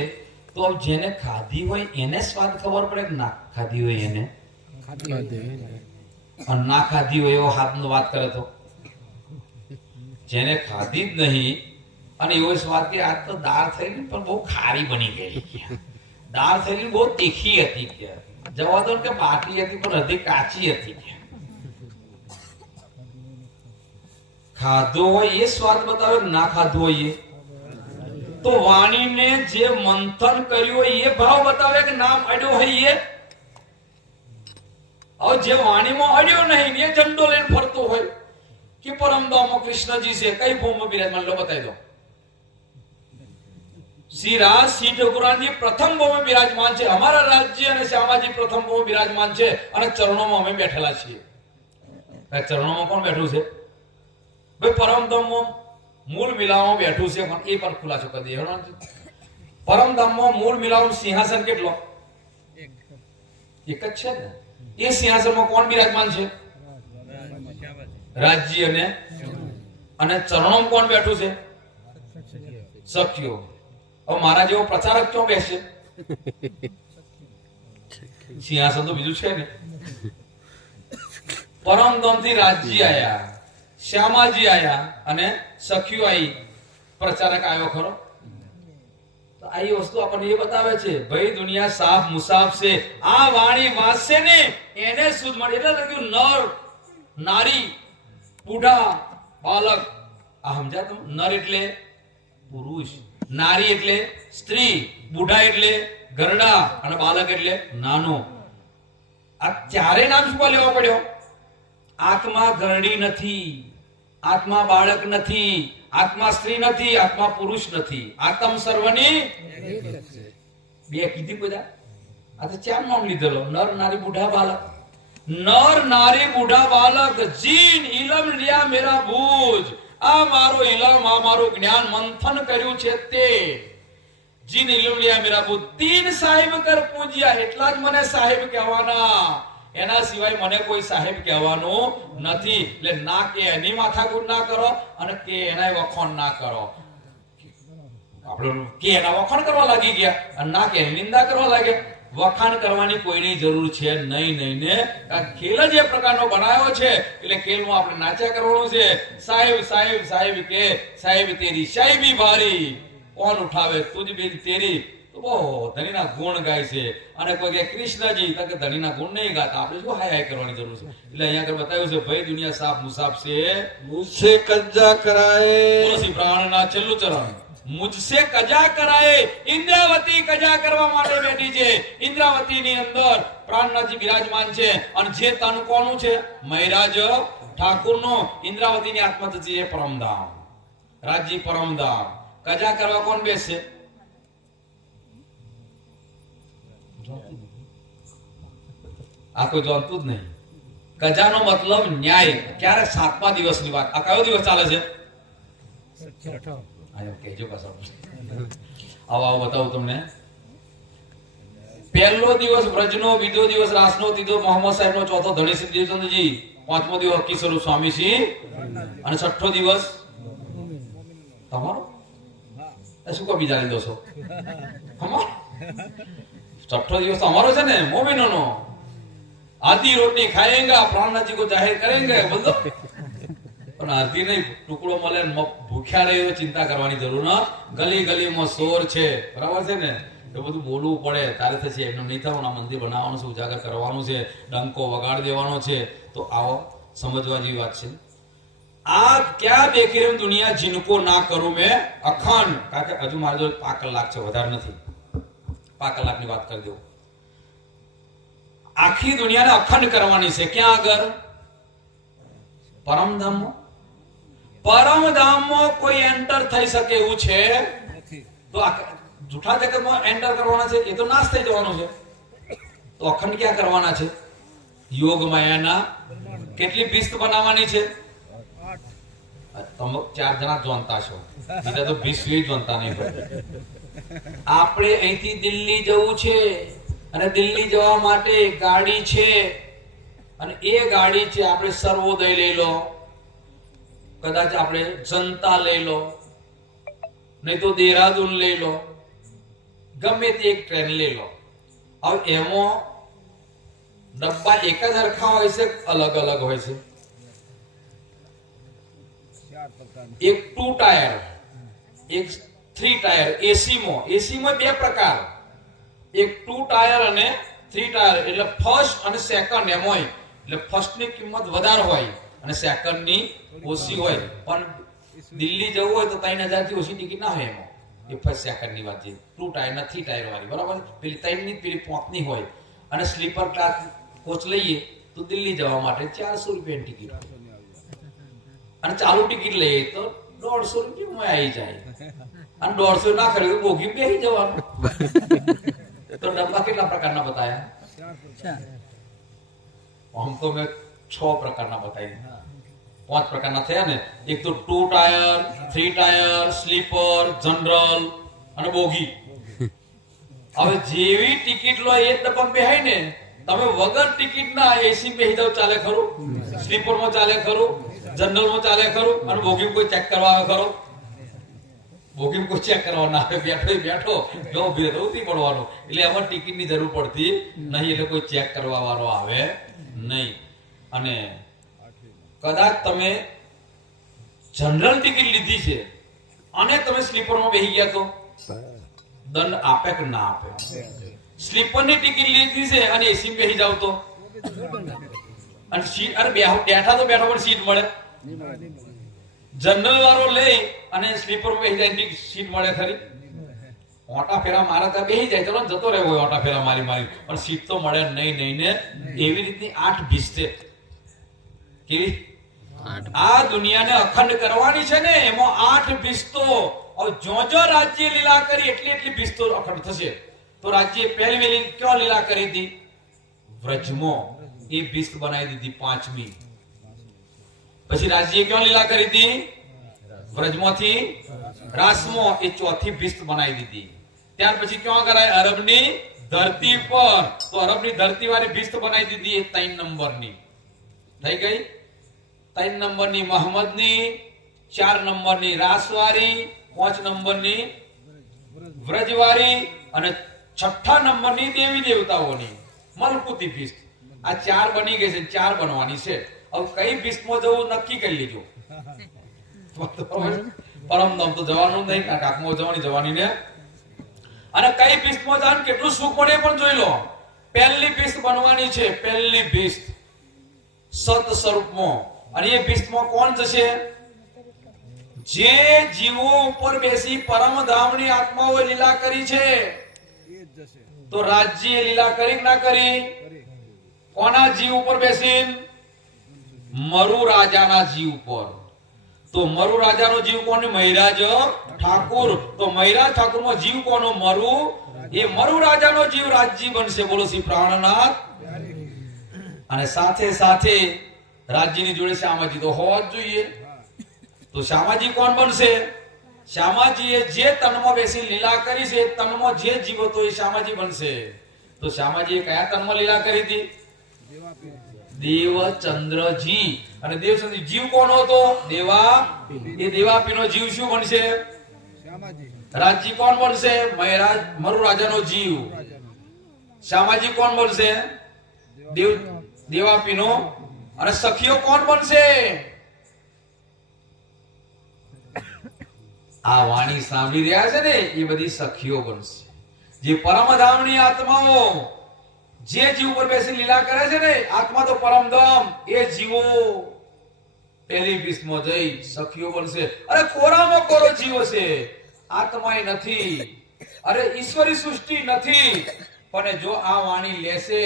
તો જેને ખાધી હોય એને સ્વાદ ખબર પડે કે ના ખાધી હોય એને અને ના ખાધી હોય એવો હાથનો વાત કરે તો જેને ખાધી જ નહીં અને એવો સ્વાદ કે આ તો દાળ થયેલી પણ બહુ ખારી બની ગયેલી દાળ થયેલી બહુ તીખી હતી કે જવા દો કે બાટલી હતી પણ હજી કાચી હતી કે ખાધો હોય એ સ્વાદ બતાવે ના ખાધો હોય એ તો વાણીને જે મંથન કર્યું હોય એ ભાવ બતાવે કે નામ અડ્યો હોય એ और जे वाणी में अड़ियो नहीं ये झंडो लेने फरतो હોય कि परमधाम कृष्णजी से कई भूम में विराजमान लो बताई दो श्री राज श्री ઠાકુરાનજી પ્રથમ ભૂમ में विराजमान છે અમારા રાજ્ય અને શ્યામાજી પ્રથમ ભૂમ विराजमान છે અને ચરણોમાં અમે બેઠેલા છીએ આ ચરણોમાં કોણ બેઠું છે ભાઈ પરમધામમાં મૂળ મિલાવમાં બેઠું છે પણ એ પર ખુલાસો કરી દે પરમધામમાં મૂળ મિલાવનું સિંહાસન કેટલો એક જ છે ને એ સિંહાસનમાં કોણ બિરાજમાન છે રાજ્ય અને ચરણોમાં કોણ બેઠું છે સખ્યો હવે મારા જેવો પ્રચારક ક્યાં બેસે સિંહાસન તો બીજું છે ને પરમધામથી રાજ્ય આયા શ્યામાજી આયા અને સખ્યો આવી પ્રચારક આવ્યો ખરો તો આ વસ્તુ આપણને એ બતાવે છે ભાઈ દુનિયા સાફ મુસાફ છે આ વાણી વાસે ને એને સુધ મળે એટલે લખ્યું નર નારી બુઢા બાલક આ સમજ્યા તમે નર એટલે પુરુષ નારી એટલે સ્ત્રી બુઢા એટલે ગરડા અને બાલક એટલે નાનો આ ચારે નામ શું લેવા પડ્યો આત્મા ગરડી નથી આત્મા બાળક નથી આત્મા સ્ત્રી નથી આત્મા પુરુષ નથી આત્મ સર્વની બે કીધી બધા આ તો ચાર નામ લીધેલો નર નારી બુઢા બાલક નર નારી બુઢા બાલક જીન ઇલમ લિયા મેરા ભૂજ આ મારો ઇલમ આ મારું જ્ઞાન મંથન કર્યું છે તે જીન ઇલમ લિયા મેરા ભૂજ તીન સાહેબ કર પૂજ્યા એટલા જ મને સાહેબ કહેવાના એના સિવાય મને કોઈ સાહેબ કહેવાનું નથી એટલે ના કે એની માથાકૂટ ના કરો અને કે એના વખાણ ના કરો આપણે કે એના વખાણ કરવા લાગી ગયા અને ના કે એની નિંદા કરવા લાગ્યા વખાણ કરવાની કોઈની જરૂર છે નહીં ને આ ખેલ જ એ પ્રકારનો બનાવ્યો છે એટલે ખેલમાં આપણે નાચ્યા કરવાનું છે સાહેબ સાહેબ સાહેબ કે સાહેબ તેરી સાહેબી ભારી કોણ ઉઠાવે તુજ બી તેરી તો તો બહુ ધણીના ગુણ ગાય છે. અને કોઈ કે કૃષ્ણજી તો કે ધણીના ગુણ નહીં ગાતા, આપણે શું હાય હાય કરવાની જરૂર છે. એટલે અહીંયા આગળ બતાવ્યું છે ભાઈ દુનિયા સાફ મુસાફ છે, मुझसे कज्जा कराए તુલસી પ્રાણના છેલ્લું ચરણ, મુજસે કજા કરાય. ઇન્દ્રાવતી કજા કરવા માટે બેઠી છે. ઇન્દ્રાવતીની અંદર પ્રાણનાથજી બિરાજમાન છે. અને જે તન કોનું છે? મહારાજ ઠાકુરનું. ઇન્દ્રાવતીની આત્મા થતી છે પરમધામ, રાજ્ય પરમધામ. કજા કરવા કોણ બેસે? આ કોઈ જાણતું જ નહીં. કજાનો મતલબ ન્યાય. ક્યારે? 7મા દિવસની વાત. આ કયો દિવસ ચાલે છે? આયો કહેજો પાછો. આવો બતાવું તમને. પહેલો દિવસ વ્રજનો, બીજો દિવસ રાસનો, ત્રીજો મોહમ્મદ સાહેબનો, ચોથો ધણી સિદ્ધેશ્વરજી, પાંચમો દિવસ હકી સ્વરૂપ સ્વામી સિંહ, અને છઠ્ઠો દિવસ તમારો. શું કો બીજા લઈ દો છો? છઠ્ઠો દિવસ તો અમારો છે ને, મોમિનોનો. આધી રોટલી ખાएंगा, प्राणनाथ जी को जाहिर करेंगे બધો. પણ આધી નહીં, ટુકડો મળે ને ભૂખ્યા રહે એવો ચિંતા કરવાની જરૂર ન. ગલી ગલીમાં શોર છે, બરાબર છે ને, એ બધું બોલવું પડે તારે થશે. એમનું નહીં થવાનું. મંદિર બનાવવાનું છે, ઉજાગર કરવાનું છે, ડંકો વગાડ દેવાનો છે. તો આવો સમજવા જેવી વાત છે. आप क्या देख रहे हो दुनिया जिनको ना करूं मैं अखंड. કારણ કે હજુ મારે જો 5 કલાક છે, વધારે નથી. 5 કલાકની વાત કરી દઉં. આખી દુનિયાને અખંડ કરવાની છે. ક્યાં આગળ? પરમધામમાં. પરમધામમાં કોઈ એન્ટર થઈ શકે એવું છે તો જૂઠા જગતમાં એન્ટર કરવાના છે, એ તો નાશ થઈ જવાનો છે. તો અખંડ ક્યાં કરવાના છે? યોગ માયાના કેટલી ભિસ્ત બનાવવાની છે? તમે 4 જણા જાણતા છો, બીજા તો ભિસ્વી જાણતા નહીં હોય. આપણે અહીંથી દિલ્હી જવું છે, અને દિલ્હી જવા માટે ગાડી છે, અને એ ગાડી છે આપણે સર્વોદય લઈ લો, કદાચ આપણે જનતા લઈ લો, નહીં તો દેહરાદૂન લઈ લો, ગમે તે એક ટ્રેન લઈ લો. હવે એમાં ડબ્બા એક જ હરખા હોય છે, અલગ અલગ હોય છે? એક 2 ટાયર, એક 3 ટાયર. એસીમાં 2 પ્રકાર, એક 2 ટાયર અને 3 ટાયર. એટલે ફર્સ્ટ અને સેકન્ડ એમાં. એટલે ફર્સ્ટ ની કિંમત વધારે હોય અને સેકન્ડ ની ઓછી હોય. પણ દિલ્હી જવું હોય તો 3000 થી ઓછી ટિકિટ ના હોય એમાં. એ ફર્સ્ટ સેકન્ડ ની વાત છે. 2 ટાયર ના 3 ટાયર વાળી, બરાબર. પેલી 3 ની, પેલી 5 ની હોય. અને સ્લીપર ક્લાસ કોચ લઈએ તો દિલ્હી જવા માટે 400 રૂપિયાની ટિકિટ, અને ચાલુ ટિકિટ લઈએ તો 150 રૂપિયામાં આવી જાય. અને 150 ના કરે તો બોગી બેસી જવાનું. તો ડબ્બા કેટલા પ્રકારના બતાયા? આમ તો મેં 6 પ્રકારના બતાવી, 5 પ્રકારના થયા ને. એક તો 2 ટાયર, 3 ટાયર, સ્લીપર, જનરલ અને બોગી. હવે જેવી ટિકિટ લો એ ડબ્બામાં બેહાય ને, તમે વગર ટિકિટ ના એસી બેસી જાવ ચાલે ખરું? સ્લીપરમાં ચાલે ખરું? જનરલમાં ચાલે ખરું? અને બોગીમાં કોઈ ચેક કરવા આવે ખરો? બોગીમાં કોઈ ચેક કરવા ના આવે. બેઠો જો ઉતરી પડવાનું. એટલે એમાં ટિકિટની જરૂર પડતી નહીં. એટલે કોઈ ચેક કરવા વાળો આવે નહીં. અને કદાચ તમે જનરલ ટિકિટ લીધી છે અને તમે સ્લીપરમાં બેસી ગયા તો દંડ આપે કે ના આપે? સ્લીપરની ટિકિટ લીધી છે અને એસી બેસી જાવ તો? અને સીટ, અરે બેઠા તો બેઠો પણ સીટ મળે? જનરલ વાળો લઈ અને સ્લીપર બેસી જાય, સીટ મળે ખરી? ઓટા ફેરા મારે ત્યાં બેસી જાય, ચલો જતો રહેવો હોય ઓટા ફેરા મારી, પણ સીટ તો મળે નહીં ને. એવી રીતની 8 ભિસ્તે. કેવી? આ દુનિયાને અખંડ કરવાની છે ને, એમાં 8 ભિસ્તો. જો રાજ્ય લીલા કરી એટલી ભિસ્તો અખંડ થશે. તો રાજ્ય પહેલી વેલી ક્યાં લીલા કરી હતી? વ્રજમાં. એ ભિસ્ત બનાવી દીધી 5મી. પછી રાજ્ય ક્યાં લીલા કરી હતી? વ્રજમાંથી રાસમાં. એ 4થી ભિસ્ત બનાવી દીધી. ત્યાર પછી ક્યાં કરાય? અરબની ધરતી પર. તો અરબની ધરતી વાળી ભિસ્ત બનાવી દીધી. એ 3 નંબરની થઈ ગઈ. 3 નંબરની મોહમ્મદની, 4 નંબરની રાસવાળી, 5 નંબરની વ્રજવાળી, અને 6ઠા નંબરની દેવી દેવતાઓની મલકુતી ભિસ્ત. આ 4 બની ગઈ છે, 4 બનવાની છે. હવે કઈ ભિસ્તમાં જવું નક્કી કરી લેજો. પરમધામ તો જવાનું નહીં, કાકમાં જવાની ને. અને કઈ ભીષ્મમાં જાન કેટલું સુખ મળે પણ જોઈ લો. પહેલી ભીષ્મ બનવાની છે, પહેલી ભીષ્મ સત સ્વરૂપમાં. અને એ ભીષ્મમાં કોણ જશે? જે જીવો ઉપર બેસી પરમધામની આત્માઓ લીલા કરી છે. તો રાજ્ય લીલા કરી કે ના કરી? કોના જીવ ઉપર બેસી? મરુ રાજાના જીવ ઉપર. તો મરુ રાજાનો જીવ કોણ? મહિરાજ ઠાકુર. તો મહિરાજ ઠાકુરનો જીવ કોનો? મરુ. એ મરુ રાજાનો જીવ રાજજી બનશે. બોલો શ્રી પ્રાણનાથ. અને સાથે સાથે રાજ્યની જોડે શ્યામાજી તો હોવા જ જોઈએ. તો શ્યામાજી કોણ બનશે? શ્યામાજીએ જે તનમાં બેસી લીલા કરી છે, તનમાં જે જીવ હતો એ શ્યામાજી બનશે. તો શ્યામાજીએ કયા તનમાં લીલા કરી હતી? દેવચંદ્રજી. અને દેવચંદ્ર જીવ કોણ હતો? દેવા. એ દેવાપીનો જીવ શું બનશે? રાજજી કોણ બનશે? મહારાજ મરુ રાજાનો જીવ. શ્યામાજી કોણ બનશે? દેવાપીનો. અને સખીઓ કોણ બનશે? આ વાણી સાંભળી રહ્યા છે ને, એ બધી સખીઓ બનશે. જે પરમધામની આત્માઓ જે જીવ ઉપર બેસી લીલા કરે છે ને, આત્મા તો પરમધામ, એ જીવો પહેલી ભીષ્મમાં જઈ સખીઓ બનશે. અરે કોરામાં કોરો જીવ છે, આત્માય નથી, અરે ઈશ્વરી સૃષ્ટિ નથી. પણ જો આ વાણી લેશે,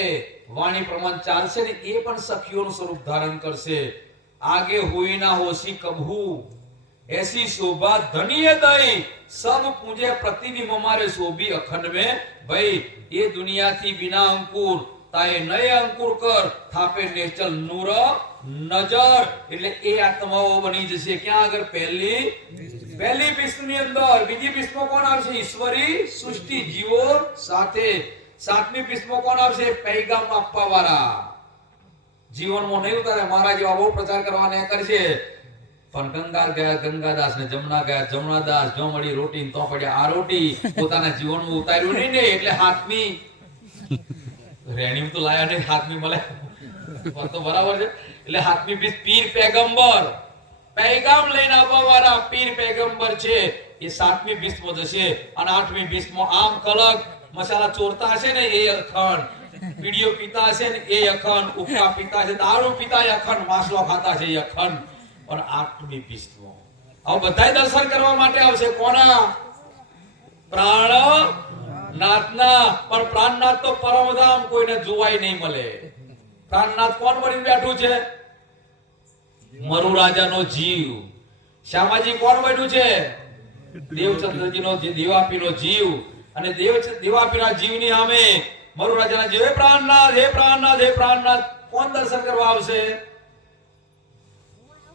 વાણી પ્રમાણ ચાલશે ને, એ પણ સખીઓનું સ્વરૂપ ધારણ કરશે. આગે હુઈ ના હોશી કબહુ ऐसी शोभा धनिय दई सब पूजे प्रतिबिंब हमारे शोभी अखंड में भाई ये दुनिया थी बिना अंकुर ताए नए अंकुर कर थापे नेचल नूर नजर એટલે એ આત્માઓ બની જશે. ક્યાં આગળ? પહેલી ભીષ્મની અંદર. બીજી ભીષ્મ કોણ આવશે? ઈશ્વરી સૃષ્ટિ જીવો સાથે. સાતમી ભીષ્મ કોણ આવશે? પૈગામ આપવા વાળા. જીવનમાં નહીં ઉતારે, મારા જેવા બહુ પ્રચાર કરવાને કરશે. પણ ગંગા ગયા ગંગાદાસ ને જમના ગયા જમનાદાસ, જો મળી રોટી તો પડ્યા આ રોટી. પોતાના જીવનમાં ઉતાર્યું નહીં ને, એટલે હાથમી રેણીમ તો લાયા નહીં, હાથમી મળે તો બરાબર છે. એટલે હાથમી પીર પેગંબર, પૈગામ લઈને આવવા વાળા પીર પેગંબર છે. એ સાતમી ભીષ્મ જશે. અને આઠમી ભીષ્મ આમ કલક મસાલા ચોરતા હશે ને એ અખંડ, પીડીઓ પીતા હશે ને એ અખંડ, ઉપકા પીતા છે, દારૂ પીતા એ અખંડ, માસલો ખાતા છે એ અખંડ. પણ આઠમી ભીષ્મ હવે બધાય દર્શન કરવા માટે આવશે. કોના? પ્રાણનાથના. પણ પ્રાણનાથ તો પરમધામ, કોઈને જોવાય નહીં મળે. પ્રાણનાથ કોણ બની બેઠું છે? મરુ રાજાનો જીવ. શ્યામાજી કોણ બન્યું છે? દેવચંદ્રજીનો દેવાપીનો જીવ. અને દેવાપીના જીવની સામે મરુ રાજાના જીવ. હે પ્રાણનાથ, હે પ્રાણનાથ, હે પ્રાણનાથ. કોણ દર્શન કરવા આવશે?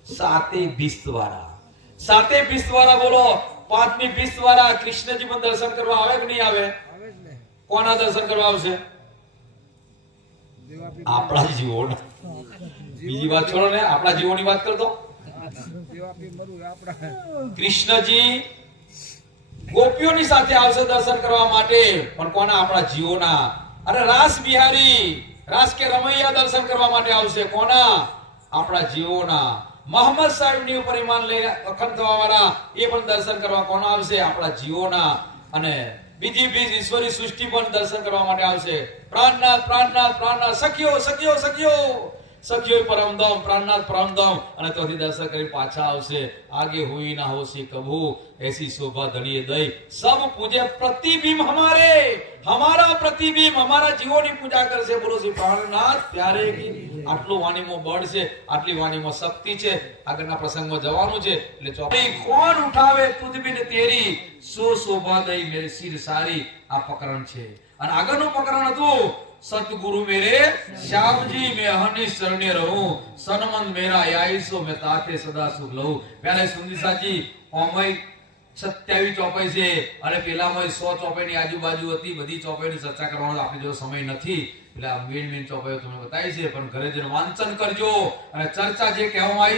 સાતે ભીષ્મ વાળા. સાતે ભીષ્મ વાળા બોલો. પાંચમી ભીષ્મ વાળા કૃષ્ણજી પણ દર્શન કરવા આવે કે નહીં આવે? કોના દર્શન કરવા આવશે? આપણા જીવો. બીજી વાત છોડો ને, આપણા જીવોની વાત કરતો. કૃષ્ણજી ગોપીઓની સાથે આવશે દર્શન કરવા માટે. પણ કોના? આપણા જીવોના. અરે રાસ બિહારી, રાસ કે રમૈયા દર્શન કરવા માટે આવશે. કોના? આપણા જીવોના. મોહમ્મદ સાહેબ ની ઉપર ઈમાન લઈને અખંડ થવા વાળા એ પણ દર્શન કરવા કોના આવશે? આપણા જીવોના. અને બીજી ઈશ્વરી સૃષ્ટિ પણ દર્શન કરવા માટે આવશે. પ્રાણનાથ, પ્રાણનાથ, પ્રાણનાથ. સખીઓ, સખીઓ, સખીઓ, સખીઓ પરમધામ, પ્રાણનાથ પરમધામ. અને ત્યાંથી દર્શન કરી પાછા આવશે. આગે હુઈ ના હોશી કબહુ ऐसी शोभा धनिय दई सब पूजे प्रतिबिंब हमारे, हमारा प्रतिबिंब हमारा जीवोની પૂજા કરશે. બોલો શ્રી પ્રાણનાથ પ્યારે કી. આટલું વાણીમાં બળ છે, આટલી વાણીમાં શક્તિ છે. આગળના પ્રસંગમાં જવાનું છે. એટલે ચોપડી કોણ ઉઠાવે તુજ બિન તેરી સો શોભા દઈ મેરી સિર સારી. આ પ્રકરણ છે. અને આગળનું પ્રકરણ હતું सतगुरु मेरे श्याम जी मैं हनी शरण्य रहूं सनमन मेरा याईसो मैं ताते सदा सुख लहूं. पहले सुंदीसाजी ओमय 27 ચોપાઈ છે અને પેલામાં 100 ચોપાઈની આજુબાજુ હતી. બધી ચોપાઈની ચર્ચા કરવાનો આપણે જો સમય નથી, એટલે આ મેન ચોપાઈઓ તમને બતાવી છે. પણ ઘરે જઈને વાંચન કરજો અને ચર્ચા જે કહેવામાં આવી